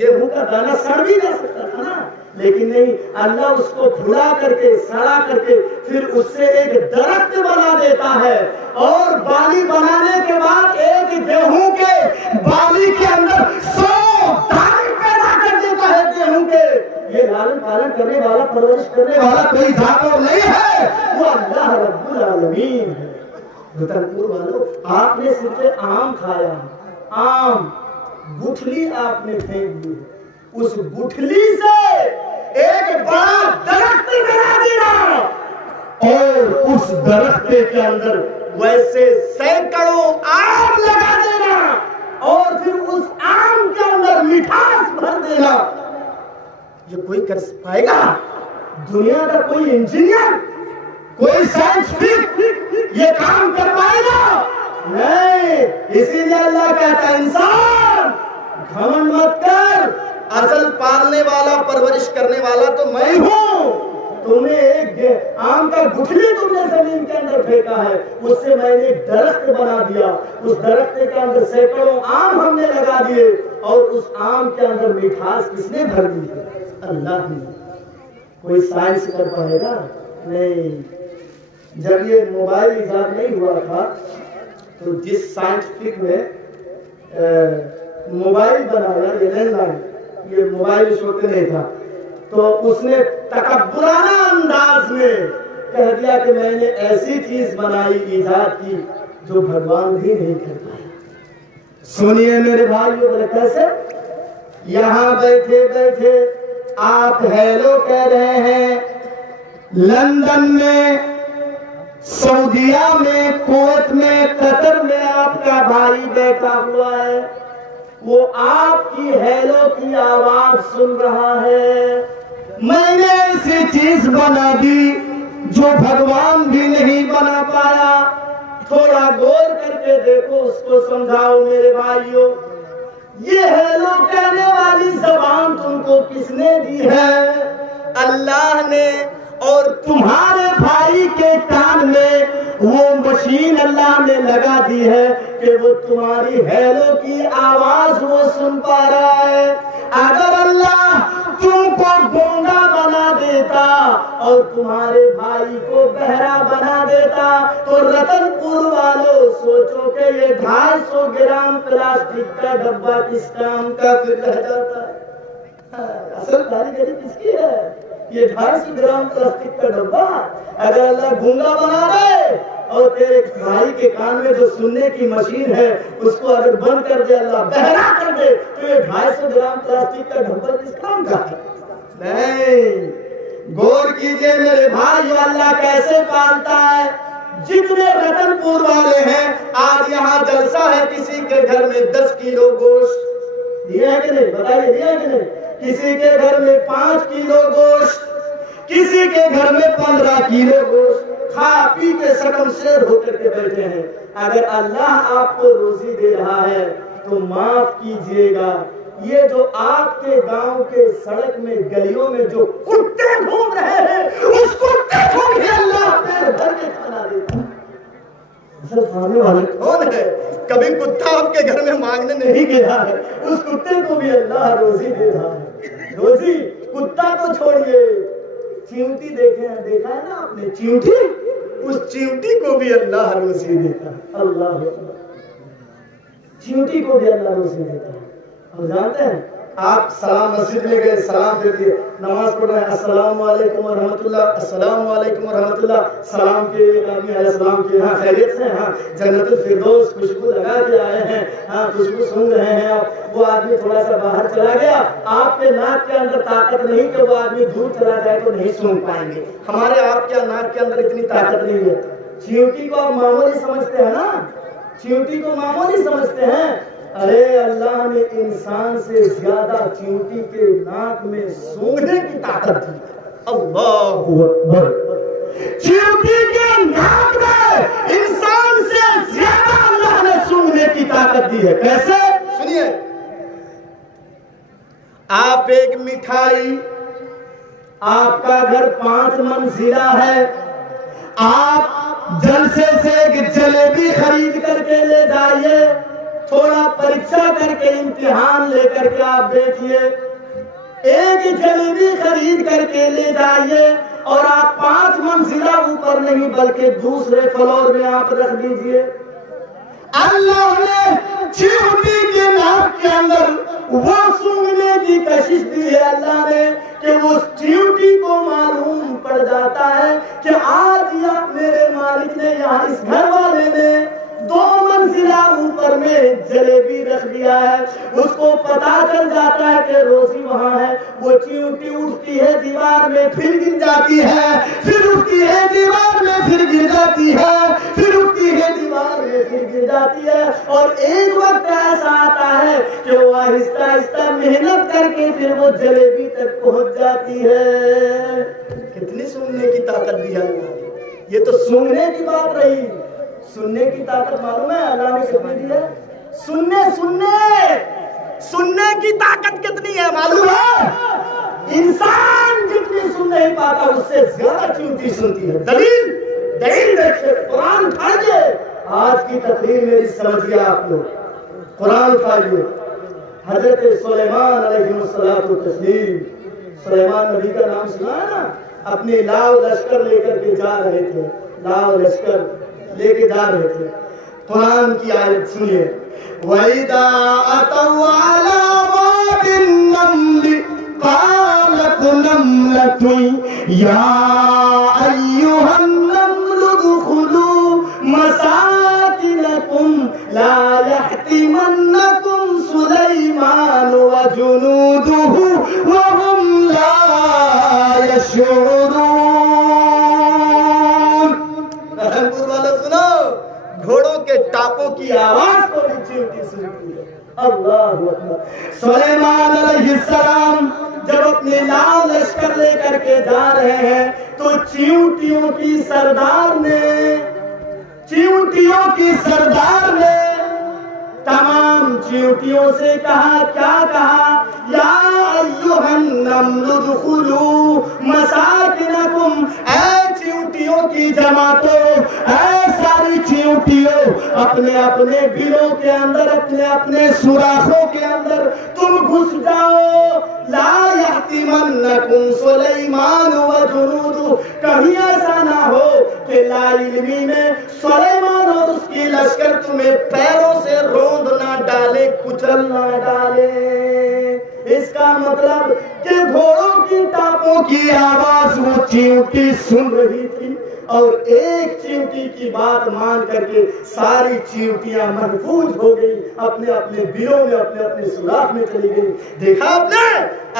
گیہوں کا دانہ سڑ بھی جا سکتا تھا نا, لیکن نہیں, اللہ اس کو پھلا کر کے, سڑا کر کے, پھر اس سے ایک درخت بنا دیتا ہے, اور بالی بنانے کے بعد ایک گیہوں کے بالی کے اندر 100 دانے پیدا کر دیتا ہے گیہوں کے. یہ لالن پالن کرنے والا, پرورش کرنے والا کوئی ذات اور نہیں ہے, وہ اللہ رب العالمین ہے. رتنپور والوں, آپ نے صرف آم کھایا, آم گٹھلی آپ نے پھینک دی, اس گٹھلی سے ایک بڑا درخت بنا دینا, اور اس درخت کے اندر ویسے سینکڑوں آم لگا دینا, اور پھر اس آم کے اندر مٹھاس بھر دینا. یہ کوئی کر پائے گا؟ دنیا کا کوئی انجینئر, کوئی سائنسفک یہ کام کر پائے گا؟ نہیں. اسی لیے اللہ کہتا ہے, انسان گھمنڈ مت کر, اصل پالنے والا, پرورش کرنے والا تو میں ہوں. تم نے ایک آم کا گٹھلی تم نے زمین کے اندر پھینکا ہے, اس سے میں نے ایک درخت بنا دیا, اس درخت کے اندر سینکڑوں آم ہم نے لگا دیے, اور اس آم کے اندر مٹھاس کس نے بھر دی ہے؟ اللہ نے. کوئی سائنس کر پائے گا؟ نہیں. جب یہ موبائل ایجاد نہیں ہوا تھا تو جس سائنٹفک نے موبائل بنایا, یہ لینڈ لائن, یہ موبائل اس وقت نہیں تھا, تو اس نے تکبرانہ انداز میں کہہ دیا کہ میں نے ایسی چیز بنائی, ایجاد کی جو بھگوان بھی نہیں کر پایا. سنیے میرے بھائیو, بولے کیسے؟ یہاں بیٹھے بیٹھے آپ ہیلو کہہ رہے ہیں, لندن میں, سعودیہ میں, کویت میں, قطر میں آپ کا بھائی بیٹھا ہوا ہے, وہ آپ کی ہیلو کی آواز سن رہا ہے. میں نے ایسی چیز بنا دی جو بھگوان بھی نہیں بنا پایا. تھوڑا غور کر کے دیکھو, اس کو سمجھاؤ میرے بھائیوں. یہ ہیلو کہنے والی زبان تم کو کس نے دی ہے؟ اللہ نے. اور تمہارے بھائی کے کان میں وہ مشین اللہ نے لگا دی ہے کہ وہ تمہاری ہیلو کی آواز وہ سن پا رہا ہے. اگر اللہ تم کو گونگا بنا دیتا اور تمہارے بھائی کو بہرا بنا دیتا تو رتن پور والوں سوچو کہ یہ 250 گرام پلاسٹک کا ڈبہ کس کام کا پھر رہ جاتا ہے؟ اصل کاریگری کس کی ہے؟ یہ 250 گرام پلاسٹک کا ڈبہ اگر اللہ گونگا بنا دے اور تیرے بھائی کے کان میں جو سننے کی مشین ہے اس کو اگر بند کر دے، اللہ بہرا کر دے، تو یہ 250 گرام پلاسٹک کا ڈبہ کس کام کا ہے؟ نہیں، غور کیجئے میرے بھائی، اللہ کیسے پالتا ہے۔ جتنے رتن پور والے ہیں، آج یہاں جلسہ ہے، کسی کے گھر میں 10 کلو گوشت دیا ہے کہ نہیں؟ بتائیے دیا ہے کہ نہیں؟ کسی کے گھر میں 5 کلو گوشت، کسی کے گھر میں 15 کلو گوشت، کھا پی کے سکم سیر ہو کر کے بیٹھے ہیں۔ اگر اللہ آپ کو روزی دے رہا ہے تو معاف کیجئے گا، یہ جو آپ کے گاؤں کے سڑک میں گلیوں میں جو کتے گھوم رہے ہیں، اس کتے کو بھی اللہ پیٹ بھر کے کھانا دیتا ہے۔ اصل کھانے والا کون ہے؟ کبھی کتا آپ کے گھر میں مانگنے نہیں گیا ہے، اس کتے کو بھی اللہ روزی دے رہا ہے۔ روزی کتا تو چھوڑیے، چیونٹی دیکھا ہے نا آپ نے؟ چیونٹی، اس چیونٹی کو بھی اللہ روزی دیتا ہے۔ اللہ چیونٹی کو بھی اللہ روزی دیتا ہے۔ اور جانتے ہیں آپ سلام مسجد میں گئے، سلام دے دیے، نماز پڑھ رہے ہیں، السلام علیکم ورحمۃ اللہ، السلام علیکم ورحمۃ اللہ، سلام کے آدمی علیہ السلام کے ہاں خیریت سے، ہاں جنت الفردوس خوشبو لگا کے آئے ہیں، ہاں خوشبو سن رہے ہیں آپ۔ وہ آدمی تھوڑا سا باہر چلا گیا، آپ کے ناک کے اندر طاقت نہیں کہ وہ آدمی دور چلا جائے تو نہیں سن پائیں گے، ہمارے آپ کے ناک کے اندر اتنی طاقت نہیں ہے۔ چیونٹی کو آپ معمولی سمجھتے ہیں نا، چیونٹی کو معمولی سمجھتے ہیں، ارے اللہ نے انسان سے زیادہ چیونٹی کے ناک میں سونگھنے کی طاقت دی۔ اللہ اکبر، چیونٹی کے ناک میں انسان سے زیادہ اللہ نے سونگھنے کی طاقت دی ہے۔ کیسے؟ سنیے، آپ ایک مٹھائی، آپ کا گھر 5 منزلہ ہے، آپ جلسے سے ایک جلیبی خرید کر کے لے جائیے، تھوڑا پریچھا کر کے امتحان لے کر کے آپ دیکھیے، ایک جلیبی خرید کر کے لے جائیے اور آپ 5 منزلہ اوپر نہیں بلکہ دوسرے فلور میں آپ رکھ دیجئے، اللہ نے چیونٹی کے ناک کے اندر وہ سونگھنے کی کشش دی ہے اللہ نے کہ اس چیونٹی کو معلوم پڑ جاتا ہے کہ آج یا میرے مالک نے یا اس گھر والے نے 2 منزلہ اوپر میں جلیبی رکھ دیا ہے، اس کو پتا چل جاتا ہے کہ روزی وہاں ہے، وہ چیونٹی اٹھتی ہے دیوار میں پھر گر جاتی ہے، پھر اٹھتی ہے دیوار میں پھر گر جاتی ہے، پھر اٹھتی ہے دیوار میں پھر گر جاتی ہے، اور ایک وقت ایسا آتا ہے کہ وہ آہستہ آہستہ محنت کر کے پھر وہ جلیبی تک پہنچ جاتی ہے۔ کتنی سونگنے کی طاقت دی ہے اللہ نے۔ یہ تو سونگنے کی بات رہی، سننے کی طاقت معلوم ہے اللہ نے کتنی دی ہے؟ سننے کی طاقت کتنی ہے معلوم ہے؟ انسان جتنی سن نہیں پاتا اس سے زیادہ چیونٹی سنتی ہے۔ دلیل دیکھیں، قرآن اٹھائیے، آج کی تقریر میری سمجھیے آپ لوگ، قرآن اٹھائیے۔ حضرت سلیمان علیہ السلام، سلیمان نبی کا نام سنا ہے نا؟ اپنے لاؤ لشکر لے کر کے جا رہے تھے، لاؤ لشکر لے کے جا رہے تھے۔ قرآن کی آیت سنیے، وَإِذَا أَتَوْا عَلَى وَادِ النَّمْلِ قَالَتْ نَمْلَةٌ يَا أَيُّهَا النَّمْلُ ادْخُلُوا مَسَاكِنَكُمْ لَا يَحْطِمَنَّكُمْ سُلَيْمَانُ وَجُنُودُهُ وَهُمْ لَا يَشْعُرُونَ۔ گھوڑوں کے ٹاپوں کی آواز کو بھی چیونٹی سنتی ہے۔ اللہ اکبر۔ سلیمان علیہ السلام جب اپنے لاؤ لشکر لے کر کے جا رہے ہیں تو چیونٹیوں کی سردار نے تمام چیونٹیوں سے کہا، کیا کہا؟ یا ایھا النمل ادخلوا مساکنکم، اے چیونٹیوں کی جماعتوں، اے ساری چیونٹیوں، اپنے اپنے بلوں کے اندر، اپنے اپنے سوراخوں کے اندر تم گھس جاؤ، لا لَيَحْتِمَنَّكُمْ سُلَيْمَانُ وَجُنُودُهُ، کہیں ایسا نہ ہو کہ لا علمی میں سلیمان اور اس کی لشکر تمہیں پیروں سے روند نہ ڈالے، کچل نہ ڈالے۔ اس کا مطلب کہ گھوڑوں کی ٹاپوں کی آواز وہ چیونٹی سن رہی تھی اور ایک چیونٹی کی بات مان کر کے ساری چیونٹیاں محفوظ ہو گئی، اپنے اپنے بیروں میں اپنے اپنے سوراخ میں چلی گئی۔ دیکھا آپ نے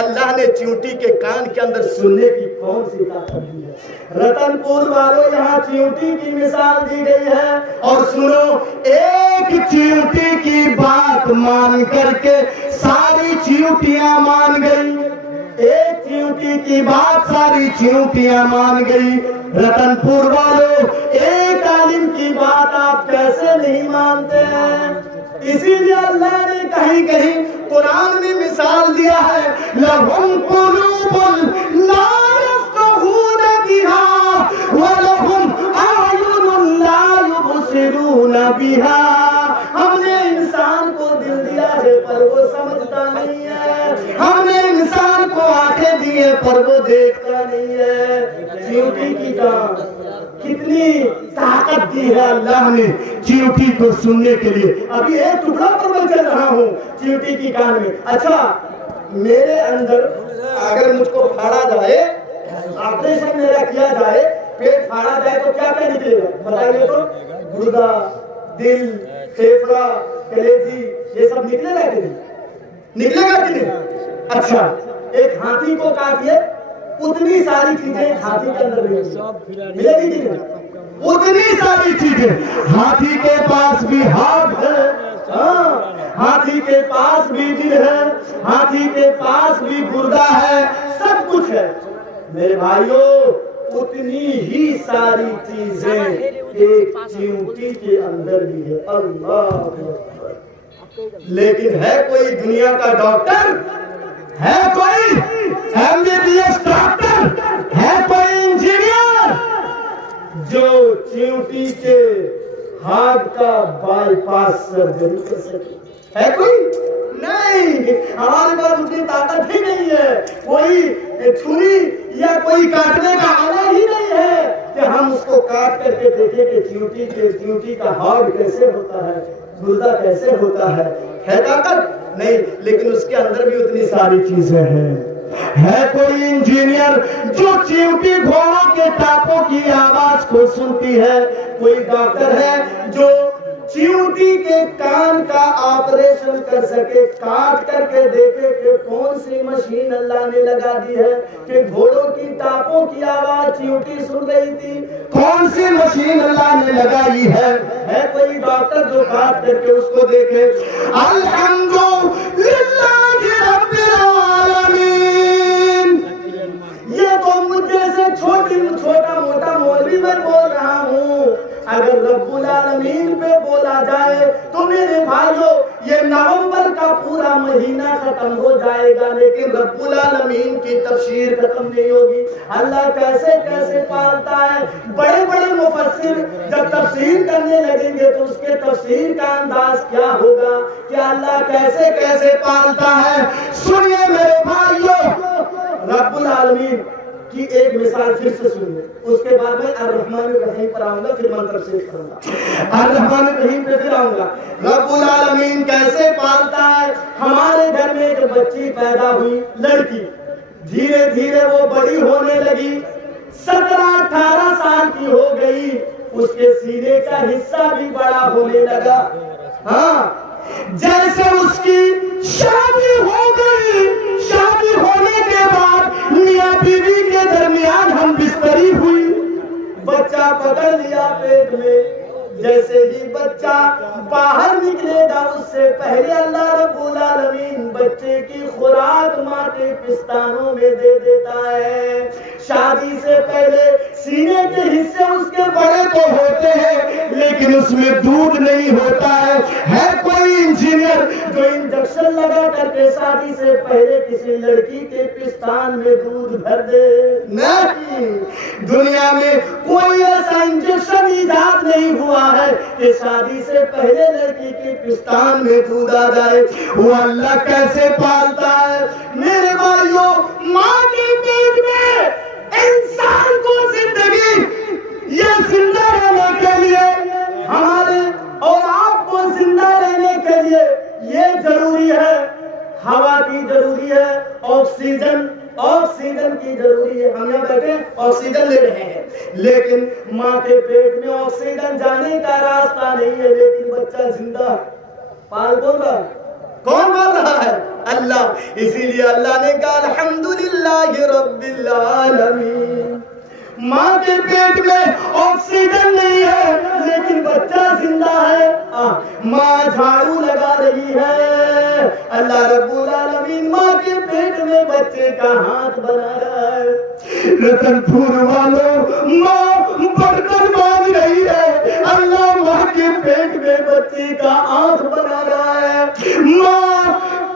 اللہ نے چیونٹی کے کان کے اندر سننے کی کون سی طاقت دی ہے۔ رتن پور والوں یہاں چیونٹی کی مثال دی گئی ہے، اور سنو، ایک چیونٹی کی بات مان کر کے ساری چیونٹیاں مان گئی، ایک چیونٹی کی بات ساری چیونٹیاں مان گئی۔ رتن پور والوں، ایک عالم کی بات آپ کیسے نہیں مانتے ہیں؟ اسی لیے اللہ نے کہیں کہیں قرآن میں مثال دیا ہے، لَهُمْ قُلُوبٌ لَا يَفْقَهُونَ بِهَا وَلَهُمْ أَعْيُنٌ لَا يُبْصِرُونَ بِهَا۔ ہم نے انسان کو دل دیا ہے پر وہ سمجھتا نہیں ہے، ہم نے انسان کو آنکھیں دی ہے پر وہ دیکھتا نہیں ہے۔ چیونٹی کی کان کتنی طاقت دی ہے اللہ نے چیونٹی کو سننے کے لیے۔ ابھی ایک ٹکڑا پر میں چل رہا ہوں چیونٹی کی کان میں۔ اچھا، میرے اندر اگر مجھ کو پھاڑا جائے، آپریشن میرا کیا جائے، پیٹ پھاڑا جائے تو کیا کیا نکلے گا بتائیے تو؟ گردہ، دل، پھیپھڑا، کلیجی، یہ سب نکلے گا کہ نہیں؟ نکلے گا کہ نہیں؟ اچھا، ایک ہاتھی کو کاٹیے، اتنی ساری چیزیں ایک ہاتھی کے اندر ملے گی کہ نہیں؟ اتنی ساری چیزیں۔ ہاتھی کے پاس بھی ہاتھ ہے، ہاں، ہاتھی کے پاس بھی دل ہے، ہاتھی کے پاس بھی گردہ ہے، سب کچھ ہے۔ میرے بھائیوں، اتنی ہی ساری چیزیں ایک چیونٹی کے اندر بھی ہے۔ اللہ اکبر۔ لیکن ہے کوئی دنیا کا ڈاکٹر، ہے کوئی MBBS ڈاکٹر، ہے کوئی انجینئر جو چیونٹی کے ہارٹ کا بائی پاس سرجری کر سکے؟ ہے کوئی؟ نہیں، ہمارے پاس اتنی طاقت ہی نہیں ہے، کوئی چھری یا کوئی کاٹنے کا آلہ ہی نہیں ہے کہ ہم اس کو کاٹ کر کے دیکھیں کہ چیونٹی کا ہارٹ کیسے ہوتا ہے، گردہ کیسے ہوتا ہے۔ ہے طاقت؟ نہیں، لیکن اس کے اندر بھی اتنی ساری چیزیں ہیں۔ ہے کوئی انجینئر جو چیونٹی گھوڑوں کے ٹاپوں کی آواز کو سنتی ہے؟ کوئی ڈاکٹر ہے جو چیونٹی کے کان کا آپریشن کر سکے، کاٹ کر کے دیکھے کہ کون سی مشین اللہ نے لگا دی ہے کہ گھوڑوں کی ٹاپوں کی آواز چیونٹی سن رہی تھی؟ کون سی مشین اللہ نے لگائی ہے؟ ہے کوئی ڈاکٹر جو کاٹ کر کے اس کو دیکھے؟ الحمدللہ رب العالمین۔ یہ تو مجھ جیسے چھوٹا موٹا مولوی میں بول رہا ہوں، اگر رب العالمین پہ بولا جائے تو میرے بھائیوں یہ نومبر کا پورا مہینہ ختم ہو جائے گا، لیکن رب العالمین کی تفسیر ختم نہیں ہوگی۔ اللہ کیسے کیسے پالتا ہے، بڑے بڑے مفسر جب تفسیر کرنے لگیں گے تو اس کے تفسیر کا انداز کیا ہوگا کہ اللہ کیسے کیسے پالتا ہے۔ سنیے میرے بھائیوں، رب العالمین کی ایک مثال پھر سے سنیے، اس کے بعد میں الرحمن الرحیم پر آؤں گا، پھر منتر سے کروں گا، الرحمن الرحیم پہ پھر آؤں گا۔ رب العالمین کیسے پالتا ہے؟ ہمارے گھر میں ایک بچی پیدا ہوئی، لڑکی، دھیرے دھیرے وہ بڑی ہونے لگی، 17-18 سال کی ہو گئی، اس کے سینے کا حصہ بھی بڑا ہونے لگا۔ ہاں، جیسے اس کی شادی ہو گئی، شادی ہونے کے بعد میاں بیوی کے درمیان ہم بستری ہوئی، بچہ پکڑ لیا پیٹ میں، جیسے ہی بچہ باہر نکلے گا اس سے پہلے اللہ رب العالمین بچے کی خوراک ماں کے پستانوں میں دے دیتا ہے۔ شادی سے پہلے سینے کے حصے اس کے بڑے تو ہوتے ہیں لیکن اس میں دودھ نہیں ہوتا ہے۔ ہے کوئی انجینئر جو انجیکشن لگا کر کے شادی سے پہلے کسی لڑکی کے پستان میں دودھ بھر دے؟ نہیں، دنیا میں کوئی ایسا انجیکشن ایجاد نہیں ہوا ہے کہ شادی سے پہلے لڑکی کے پستان میں دودھ آ جائے۔ وہ اللہ کیسے پالتا ہے؟ میرے بھائیوں، ماں آکسیجن کی ضروری ہے. ہم یہاں بیٹھے آکسیجن لے رہے ہیں, لیکن ماں کے پیٹ میں آکسیجن جانے کا راستہ نہیں ہے, لیکن بچہ زندہ. پال کون رہا ہے؟ کون بول رہا ہے؟ اللہ. اسی لیے اللہ نے کہا الحمدللہ رب العالمین. ماں کے پیٹ میں آکسیجن نہیں ہے لیکن بچہ زندہ ہے. ماں جھاڑو لگا رہی ہے, اللہ رب العالمین ماں کے پیٹ میں بچے کا ہاتھ بنا رہا ہے. رتن پور والوں, ماں برتن باندھ رہی ہے, اللہ ماں کے پیٹ میں بچے کا آنکھ بنا رہا ہے. ماں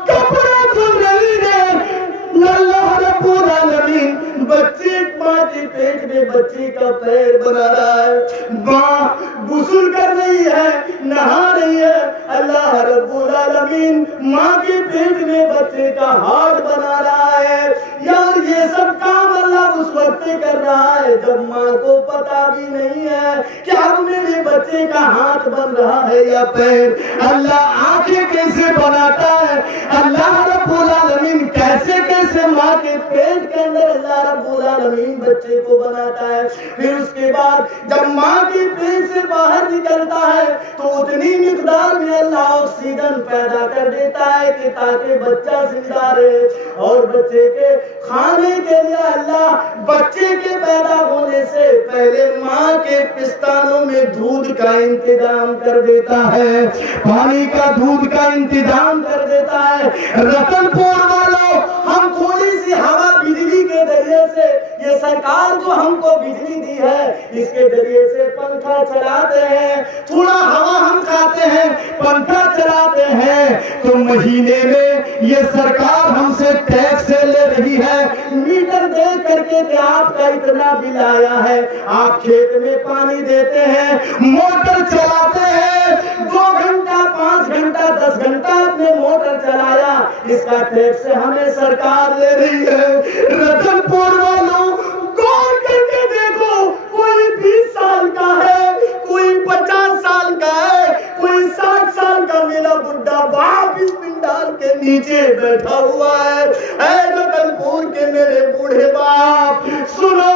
کپڑا دھل رہی ہے, اللہ رب العالمین بچے ماں کے پیٹ میں بچے کا پیر بنا رہا ہے. ماں غسل کر رہی ہے, نہا رہی ہے, اللہ رب العالمین ماں کے پیٹ میں بچے کا ہاتھ بنا رہا ہے. یار یہ سب کام اللہ اس وقت کر رہا ہے جب ماں کو پتا بھی نہیں ہے کہ اب میرے بچے کا ہاتھ بن رہا ہے یا پیر. اللہ آنکھیں کیسے بناتا ہے, اللہ رب العالمین کیسے کیسے ماں کے پیٹ کے اندر اللہ رب العالمین بچے کو بناتا ہے. پھر اس کے بعد جب ماں کے پیٹ سے باہر نکلتا ہے تو اتنی مقدار میں اللہ آکسیجن پیدا کر دیتا ہے کہ تاکہ بچہ زندہ رہے. اور بچے کے کھانے کے لیے اللہ بچے کے پیدا ہونے سے پہلے ماں کے پستانوں میں دودھ کا انتظام کر دیتا ہے, پانی کا دودھ کا انتظام کر دیتا ہے. رتن پور والوں, ہم تھوڑی سی ہوا بجلی کے ذریعے سے, یہ سرکار جو ہم کو بجلی دی ہے اس کے ذریعے سے پنکھا چلاتے ہیں, تھوڑا ہوا ہم کھاتے ہیں, پنکھا چلاتے ہیں, تو مہینے میں یہ سرکار ہم سے ٹیکس لے رہی ہے. میٹر دیکھ کر کے کہ آپ کا اتنا بل آیا ہے. آپ کھیت میں پانی دیتے ہیں, موٹر چلاتے ہیں, 2 گھنٹہ 5 گھنٹہ 10 گھنٹہ آپ نے موٹر چلایا, اس کا ٹیکس ہمیں سرکار لے رہی ہے. رتن پور والوں غور کر کے دیکھو, کوئی 20 سال کا ہے, کوئی 50 سال کا ہے, کوئی 60 سال کا میرا بڈھا باپ اس پنڈال کے نیچے بیٹھا ہوا ہے. اے رتن پور کے میرے بوڑھے باپ سنو,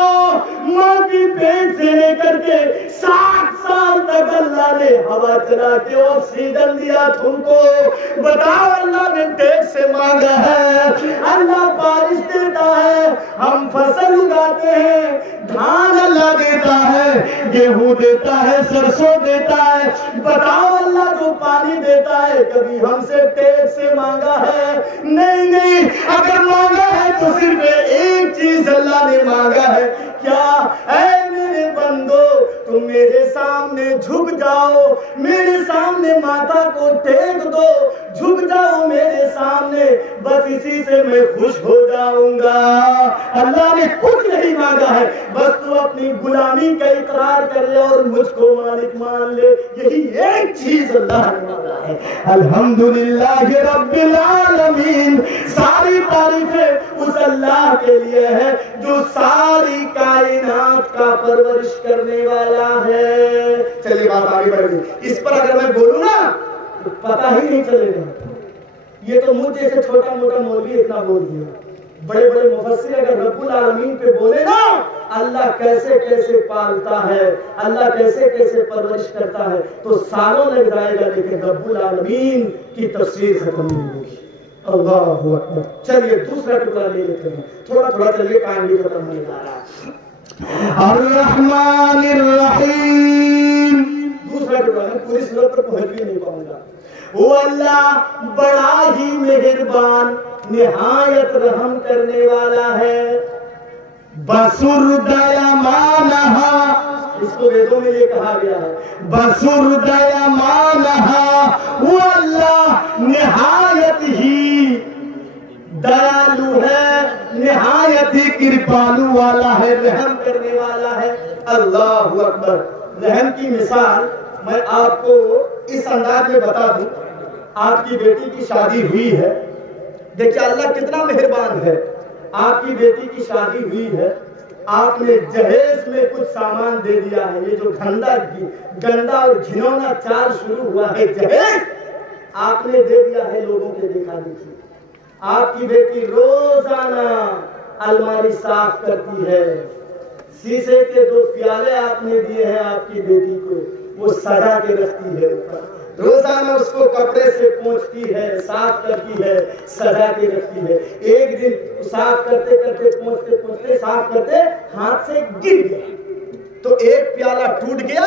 ماں کی پیٹ سے لے کر کے 60 سال تک اللہ نے ہوا چلا کے آکسیجن دیا تم کو. بتاؤ اللہ نے ٹیکس سے مانگا ہے, اللہ بارش دیتا ہے, ہم فصل اگاتے ہیں, دھان اللہ دیتا ہے, گیہوں دیتا ہے, سرسوں دیتا ہے. بتاؤ اللہ جو پانی دیتا ہے کبھی ہم سے ٹیکس سے مانگا ہے؟ نہیں نہیں. اگر مانگا ہے تو صرف ایک چیز اللہ نے مانگا ہے, کیا؟ اے میرے بندو تم میرے سامنے جھک جاؤ, میرے سامنے ماتھا کو ٹیک دو, جھک جاؤ میرے سامنے, بس اسی سے میں خوش ہو جاؤں گا. اللہ نے کچھ نہیں مانگا ہے, بس تو اپنی غلامی کا اقرار کر لے اور مجھ کو مالک مان لے, یہی ایک چیز اللہ نے مانگا ہے. الحمدللہ رب العالمین. ساری تعریفیں اس اللہ کے لیے ہے جو ساری کائنات کا پرورش کرنے والا ہے. چلیے بات آگے بڑھ گئی. اس پر اگر میں بولوں نا تو پتہ ہی نہیں چلے گا. یہ تو مجھ جیسے چھوٹا موٹا مولوی اتنا بول دیا, بڑے بڑے مفسر اگر رب العالمین پہ بولے نا, اللہ کیسے کیسے پالتا ہے, اللہ کیسے کیسے پرورش کرتا ہے, تو سالوں لگ جائے گا, لیکن رب العالمین کی تفسیر ختم نہیں ہوگی. اللہ اکبر. چلیے دوسرا ٹکڑا لے لیتے ہیں, تھوڑا تھوڑا چلیے, ٹائم بھی ختم ہونے جا رہا ہے. الرحمن الرحیم. دوسرا ٹکڑا ہے, پوری صورت پر پہنچ بھی نہیں پاؤں گا. وہ اللہ بڑا ہی مہربان نہایت رحم کرنے والا ہے. بسردیمانہا, اس کو ویدوں میں یہ کہا گیا ہے, بسردیمانہا. وہ اللہ نہایت ہی دیالو ہے, نہایت ہی کرپالو والا ہے, رحم کرنے والا ہے. اللہ اکبر. رحم کی مثال میں آپ کو اس انداز میں بتا دوں. آپ کی بیٹی کی شادی ہوئی ہے, دیکھیے اللہ کتنا مہربان ہے. آپ کی بیٹی کی شادی ہوئی ہے, آپ نے جہیز میں کچھ سامان دے دیا ہے. یہ جو گندا اور گھنونا چال شروع ہوا ہے, جہیز آپ نے دے دیا ہے لوگوں کے دیکھا دیکھی. آپ کی بیٹی روزانہ الماری صاف کرتی ہے، شیشے کے 2 پیالے آپ نے دیے ہیں آپ کی بیٹی کو، وہ سجا کے رکھتی ہے، روزانہ اس کو کپڑے سے پوچھتی ہے، صاف کرتی ہے، سجا کے رکھتی ہے۔ ایک دن صاف کرتے کرتے پوچھتے پوچھتے صاف کرتے ہاتھ سے گر گیا تو ایک پیالہ ٹوٹ گیا،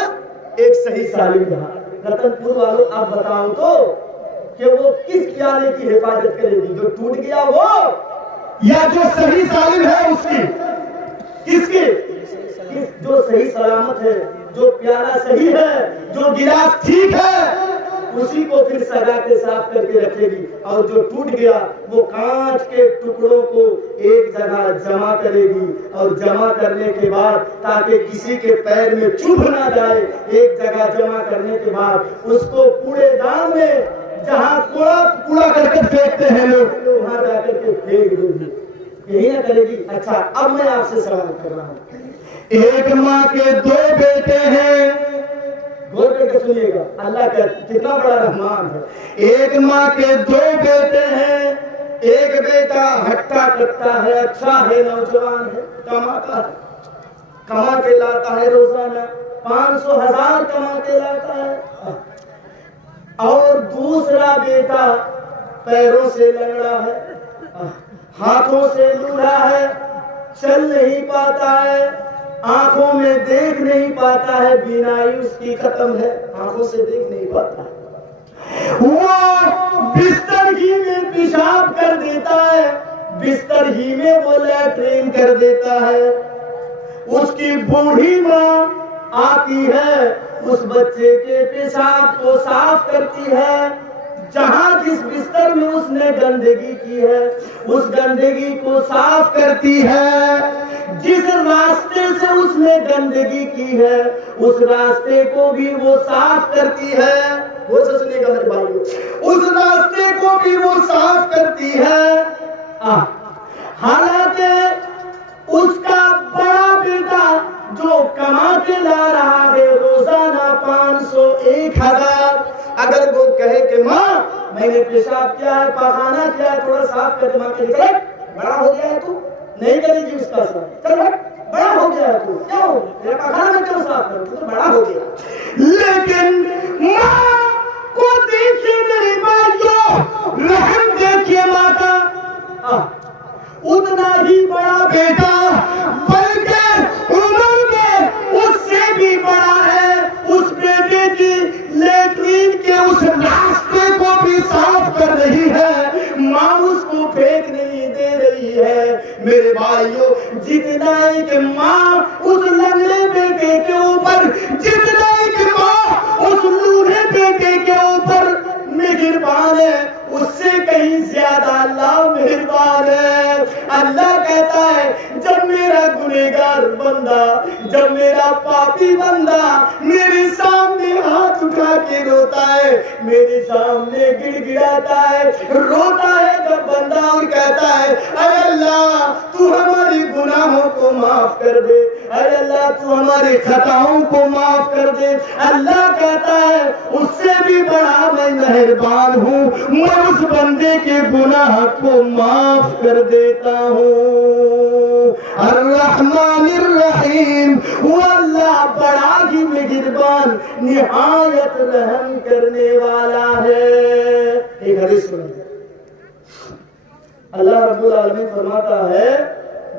ایک صحیح سالم رہا۔ رتن پور والوں آپ بتاؤ تو کہ وہ کس پیالے کی حفاظت کرے گی، جو ٹوٹ گیا وہ یا جو صحیح سالم ہے اس کی؟ کس کی؟ جو صحیح سلامت ہے، جو پیالہ صحیح ہے، جو گلاس ٹھیک ہے، اسی کو پھر سجا کے صاف کر کے رکھے گی، اور جو ٹوٹ گیا وہ کانچ کے ٹکڑوں کو ایک جگہ جمع کرے گی، اور جمع کرنے کے بعد تاکہ کسی کے پیر میں چبھ نہ جائے، ایک جگہ جمع کرنے کے بعد اس کو کوڑے دان میں جہاں کوڑا کرکٹ پھینکتے ہیں لوگ، وہاں جا کر کے پھینک دے گی۔ یہی نہ کرے گی؟ اچھا اب میں آپ سے سوال کر رہا ہوں، ایک ماں کے 2 بیٹے ہیں، غور کر کے سنیے گا، اللہ کا کتنا بڑا رحمان ہے۔ ایک ماں کے 2 بیٹے ہیں، ایک بیٹا ہٹا کٹا ہے، اچھا ہے، نوجوان ہے، کماتا ہے، کما کے لاتا ہے، روزانہ 500,000 کما کے لاتا ہے، اور دوسرا بیٹا پیروں سے لنگڑا ہے، ہاتھوں سے لولا ہے، چل نہیں پاتا ہے، آنکھوں میں دیکھ نہیں پاتا ہے، بینائی اس کی ختم ہے، آنکھوں سے دیکھ نہیں پاتا ہے، وہ بستر ہی میں پیشاب کر دیتا ہے، بستر ہی میں وہ لیٹرین کر دیتا ہے، اس کی بوڑھی ماں آتی ہے، اس بچے کے پیشاب کو صاف کرتی ہے، جہاں جس بستر میں اس نے گندگی کی ہے اس گندگی کو صاف کرتی ہے، جس راستے سے اس نے گندگی کی ہے اس راستے کو بھی وہ صاف کرتی ہے، وہ سنیے گا میرے بھائیو، اس راستے کو بھی وہ صاف کرتی ہے۔ حالانکہ اس کا بڑا بیٹا جو کما کے لا رہا ہے روزانہ 500 1000، اگر وہ کہے کہ ماں میں نے پیشاب کیا ہے، پاخانہ کیا ہے، تھوڑا صاف کر دے، ماں کہے چل بڑا ہو گیا ہے تو نہیں کرے گی اس کا صاف، چل بڑا ہو گیا ہے تو کیا ہو گیا، پاخانہ میں کیوں صاف کروں، تو بڑا ہو گیا۔ لیکن ماں کو دیکھیے میرے بھائیو، رحم دیکھیے ماں کا، اتنا ہی بڑا بیٹا بلکہ عمر میں اس سے بھی بڑا ہے، اس بیٹے کی لیٹرین کے اس راستے کو بھی صاف کر رہی ہے، ماں اس کو پھینک نہیں دے رہی ہے۔ میرے بھائیو جتنا ایک ماں اس لنگڑے بیٹے کے اوپر، جتنا ایک ماں اس لوڑے بیٹے کے اوپر مہربان ہے، اس سے کہیں زیادہ اللہ مہربان ہے۔ اللہ کہتا ہے جب میرا گنہگار بندہ، جب میرا پاپی بندہ میرے سامنے ہاتھ اٹھا کے روتا ہے، میرے سامنے گڑ گڑاتا ہے، روتا ہے جب بندہ اور کہتا ہے اے اللہ تو ہماری گناہوں کو معاف کر دے، اے اللہ تو ہماری خطاؤں کو معاف کر دے، اللہ کہتا ہے اس سے بھی بڑا میں مہربان ہوں، میں اس بندے کے گناہ کو معاف کر دیتا ہوں۔ الرحمن الرحیم، وہ اللہ بڑا ہی مہربان نہایت رحم کرنے والا ہے۔ ایک حدیث سنیے، اللہ رب العالمین فرماتا ہے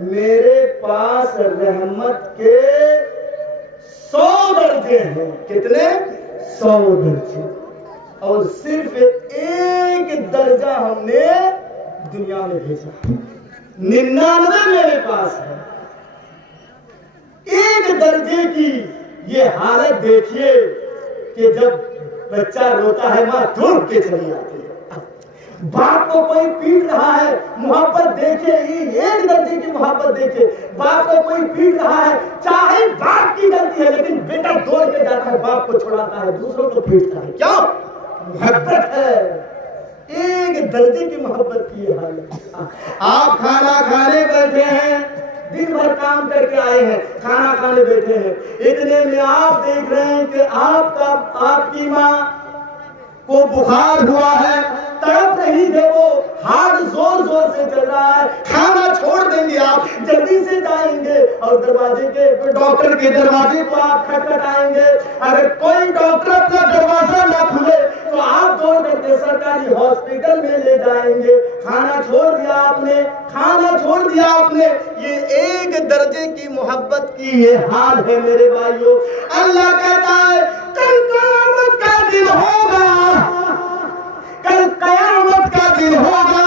میرے پاس رحمت کے 100 درجے ہیں، کتنے؟ 100 درجے، اور صرف ایک درجہ ہم نے دنیا میں بھیجا، 99 میرے پاس ہے۔ ایک درجے کی یہ حالت دیکھیے کہ جب بچہ روتا ہے ماں دوڑ کے چلی آتی ہے، باپ کو کوئی پیٹ رہا ہے، محبت دیکھے، ایک درجے کی محبت دیکھے، باپ کو کوئی پیٹ رہا ہے، چاہے باپ کی غلطی ہے لیکن بیٹا دوڑ کے جاتا ہے، باپ کو چھڑاتا ہے، دوسروں کو پیٹتا ہے، کیوں؟ محبت ہے، ایک درجے کی محبت کی حالت۔ آپ کھانا کھانے بیٹھے ہیں، دن بھر کام کر کے آئے ہیں، کھانا کھانے بیٹھے ہیں، اتنے میں آپ دیکھ رہے ہیں کہ آپ کی ماں کو بخار ہوا ہے، تڑپ رہی ہے وہ، ہارٹ زور زور سے چل رہا ہے، کھانا چھوڑ دیں گے آپ، جلدی سے جائیں گے اور دروازے کے ڈاکٹر کے دروازے کو آپ کھٹکھٹائیں گے. اگر کوئی ڈاکٹر اپنا دروازہ نہ کھلے تو آپ دوڑ کر کے سرکاری ہاسپٹل میں لے جائیں گے. کھانا چھوڑ دیا آپ نے، کھانا چھوڑ دیا آپ نے، یہ ایک درجے کی محبت کی یہ حال ہے میرے بھائیوں. اللہ کہتا ہے کل قیامت کا دن ہوگا، کل قیامت کا دن ہوگا،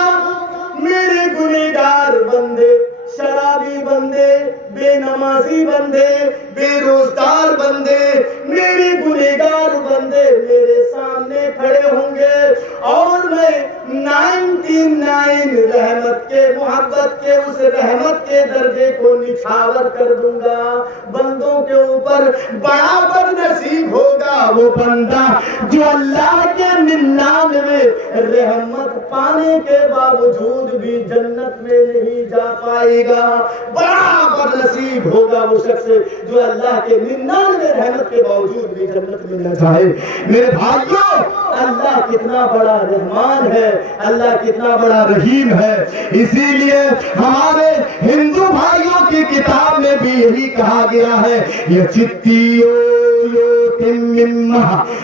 میرے گنہگار بندے، شرابی بندے، بے نمازی بندے، بے روزگار بندے، میرے گنہگار بندے میرے سامنے کھڑے ہوں گے اور میں 99 رحمت کے، محبت کے، اس رحمت کے درجے کو نچھاور کر دوں گا. بندوں کے اوپر بڑا بد نصیب ہوگا وہ بندہ جو اللہ کے 99 رحمت پانے کے باوجود بھی جنت میں نہیں جا پائے گا. بڑا بد نصیب ہوگا وہ شخص جو اللہ کے 99 رحمت کے باوجود بھی جنت میں نہ جائے. میرے بھائیوں، اللہ کتنا بڑا رحمان ہے، اللہ کتنا بڑا رحیم ہے. اسی لیے ہمارے ہندو بھائیوں کی کتاب میں بھی یہی کہا گیا ہے، یہ چتیو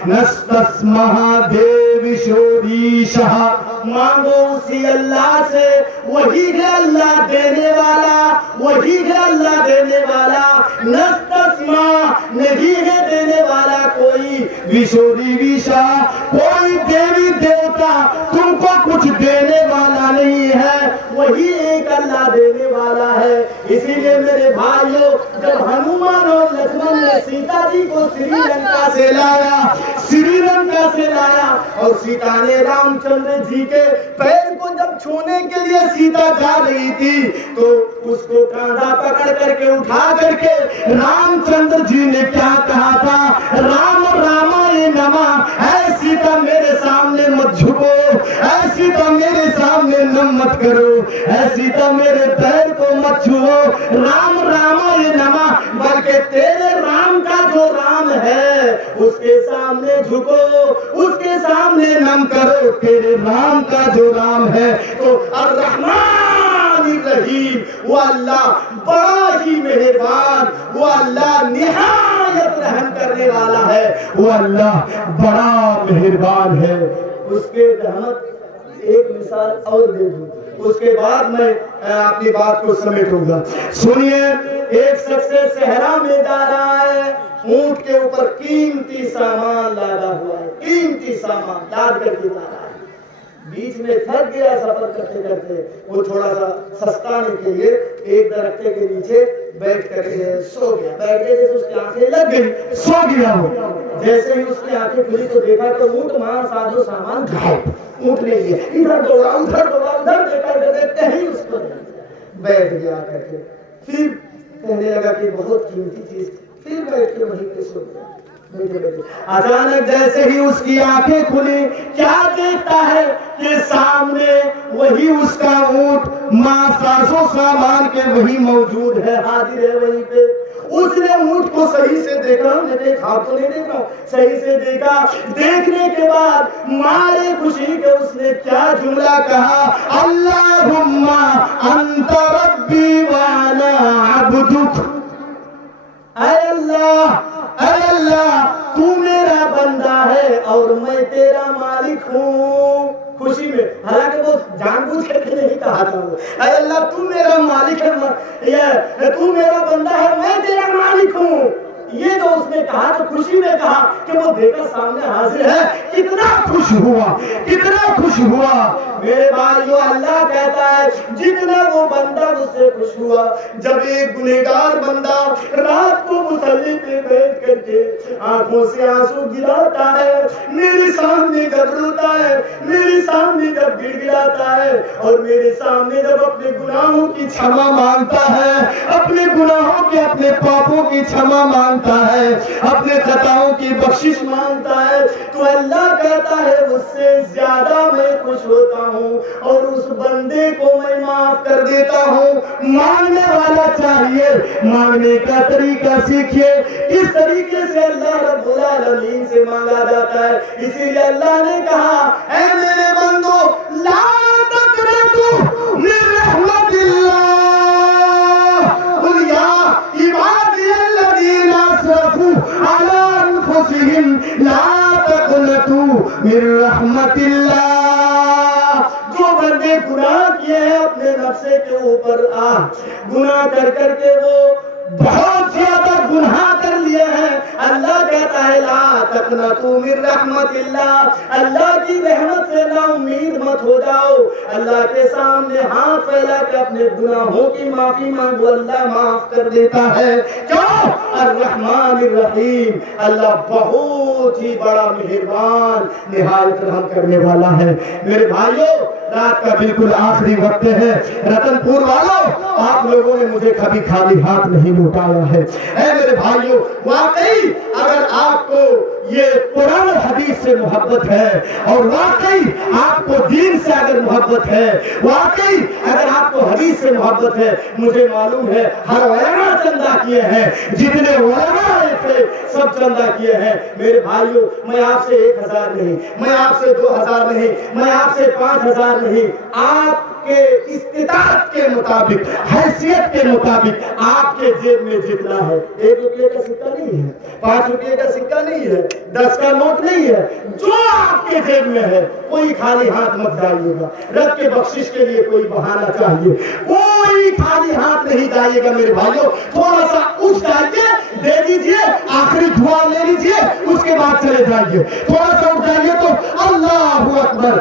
نستسمہ دیو شوریشہ، مانگو اسی اللہ سے، وہی ہے اللہ دینے والا، وہی ہے اللہ دینے والا. نستسمہ، نہیں ہے دینے والا کوئی، وشوری ویشا، کوئی دیوی دیوتا تم کو کچھ دینے والا نہیں ہے، وہی ایک اللہ دینے والا ہے. اسی لیے میرے بھائیوں، جب ہنومان اور لکشمن نے سیتا جی کو سری لنکا سے لایا، سری لنکا سے لایا، اور سیتا نے رام چندر جی کے پیر کو جب چھونے کے لیے سیتا جا رہی تھی تو اس کو کاندھا پکڑ کر کے اٹھا کر کے رام چندر جی نے کیا کہا تھا؟ رام رامائے نما، اے سیتا میرے سامنے مت جھکو، اے سیتا میرے سامنے نم مت کرو، اے سیتا میرے پیر کو مت چھو. رام رامائے نما، بلکہ تیرے رام کا جو رام ہے اس کے سامنے جھکو، اس کے سامنے نم کرو. تیرے رام کا جو رام ہے تو الرحمن الرحیم، وہ اللہ بڑا ہی مہربان، وہ اللہ نہایت رحم کرنے والا ہے، وہ اللہ بڑا مہربان ہے. اس کے رحمت. ایک مثال اور دے دوں، اس کے بعد میں اپنی بات کو سمیٹوں گا. سنیے، ایک شخص صحرا میں جا رہا ہے، اونٹ کے اوپر قیمتی سامان لادا ہوا ہے، قیمتی سامان لاد کر کے جا رہا ہے. بیچ میں تھک گیا سفر کرتے کرتے، وہ تھوڑا سا سستانے کے لیے ایک درخت کے نیچے بیٹھ کر سو گیا. بیٹھے جیسے اس کی آنکھیں لگ گئی، سو گیا وہ. جیسے ہی اس کی آنکھیں کھلی تو دیکھا کہ اونٹ وہاں سازو سامان غائب. اونٹ نے لیا، ادھر دوڑا ادھر دوڑا ادھر دیکھا، دیکھتے ہی اس کو بیٹھ گیا کر کے. پھر کہنے لگا کہ بہت قیمتی چیز، پھر بیٹھ کے وہیں پہ سو گیا. اچانک جیسے ہی اس کی آنکھیں کھلی، کیا دیکھتا ہے کہ سامنے وہی اس کا اونٹ ماں سازو سامان کے وہی موجود ہے، حاضر ہے وہیں پہ. اس نے اونٹ کو صحیح سے دیکھا، میں نے خواب تو نہیں دیکھا، صحیح سے دیکھا. دیکھنے کے بعد مارے خوشی کے اس نے کیا جملہ کہا؟ اللہم انت ربی وانا عبدک. اے اللہ، اے اللہ، تو میرا بندہ ہے اور میں تیرا مالک ہوں. خوشی میں، حالانکہ وہ جان بوجھ کر کے نہیں کہا تھا. اے اللہ تو میرا مالک ہے، تو میرا بندہ ہے، میں تیرا مالک ہوں. یہ جو اس نے کہا تو خوشی میں کہا کہ وہ دیکھا سامنے حاضر ہے. کتنا خوش ہوا، کتنا خوش ہوا. میرے بھائیو، اللہ کہتا ہے جتنا وہ بندہ اس سے خوش ہوا. جب ایک گنہگار بندہ رات کو مصلی پہ بیٹھ کر کے آنکھوں سے آنسو گراتا ہے، میرے سامنے جب روتا ہے، میرے سامنے جب گر گراتا ہے، اور میرے سامنے جب اپنے گناہوں کی چھما مانگتا ہے، اپنے گناہوں کے، اپنے پاپوں کی چھما مانگتا ہے، اپنے خطاؤں کی بخشش مانگتا ہے، تو اللہ کہتا ہے اس سے زیادہ میں خوش ہوتا ہوں اور اس بندے کو میں معاف کر دیتا ہوں۔ مانگنے والا چاہیے، مانگنے کا طریقہ سیکھیے، کس طریقے سے اللہ رب العالمین سے مانگا جاتا ہے۔ اسی لیے اللہ نے کہا اے میرے بندو لا تقنطوا من رحمت اللہ، قل یا عبادی الذین اسرفوا علی انفسہم لا تقنطوا من رحمت اللہ۔ جو بندے گناہ کیے ہیں اپنے نفس کے اوپر گناہ کر کر کے وہ بہت زیادہ گناہ کر لیے ہیں، اللہ کہتا ہے لا تقنطوا من رحمت اللہ، اللہ کی رحمت سے نا امید مت ہو جاؤ۔ اللہ کے سامنے ہاتھ پھیلا کے اپنے گناہوں کی معافی مانگو، اللہ معاف کر دیتا ہے۔ کیوں؟ الرحمن الرحیم، اللہ بہت ہی بڑا مہربان نہایت رحم کرنے والا ہے۔ میرے بھائیوں، رات کا بالکل آخری وقت ہے، رتن پور والوں آپ لوگوں نے مجھے کبھی خالی ہاتھ نہیں لوٹایا ہے۔ اے میرے بھائیوں، واقعی اگر آپ کو یہ قرآن و حدیث سے محبت ہے اور واقعی آپ کو دین سے اگر محبت ہے، واقعی اگر آپ کو حدیث سے محبت ہے، مجھے معلوم ہے ہر علماء چندہ کیے ہیں، جتنے علماء آئے تھے سب چندہ کیے ہیں۔ میرے بھائیوں، میں آپ سے 1000 نہیں، میں آپ سے 2000 نہیں، میں آپ سے 5000 نہیں، آپ کے استطاعت کے مطابق، حیثیت کے مطابق آپ کے جیب میں جتنا ہے، 1 روپے کا سکہ نہیں ہے، 5 روپے کا سکہ نہیں ہے، 10 کا نوٹ نہیں ہے، جو آپ کے جیب میں ہے کوئی خالی ہاتھ مت جائیے گا۔ رب کے بخشش کے لیے کوئی بہانہ چاہیے، کوئی خالی ہاتھ نہیں جائیے گا۔ میرے بھائیوں، تھوڑا سا اٹھ جائیے، دے دیجیے، آخری دعا لے لیجیے، اس کے بعد چلے جائیے۔ تھوڑا سا اٹھ جائیے تو اللہ اکبر۔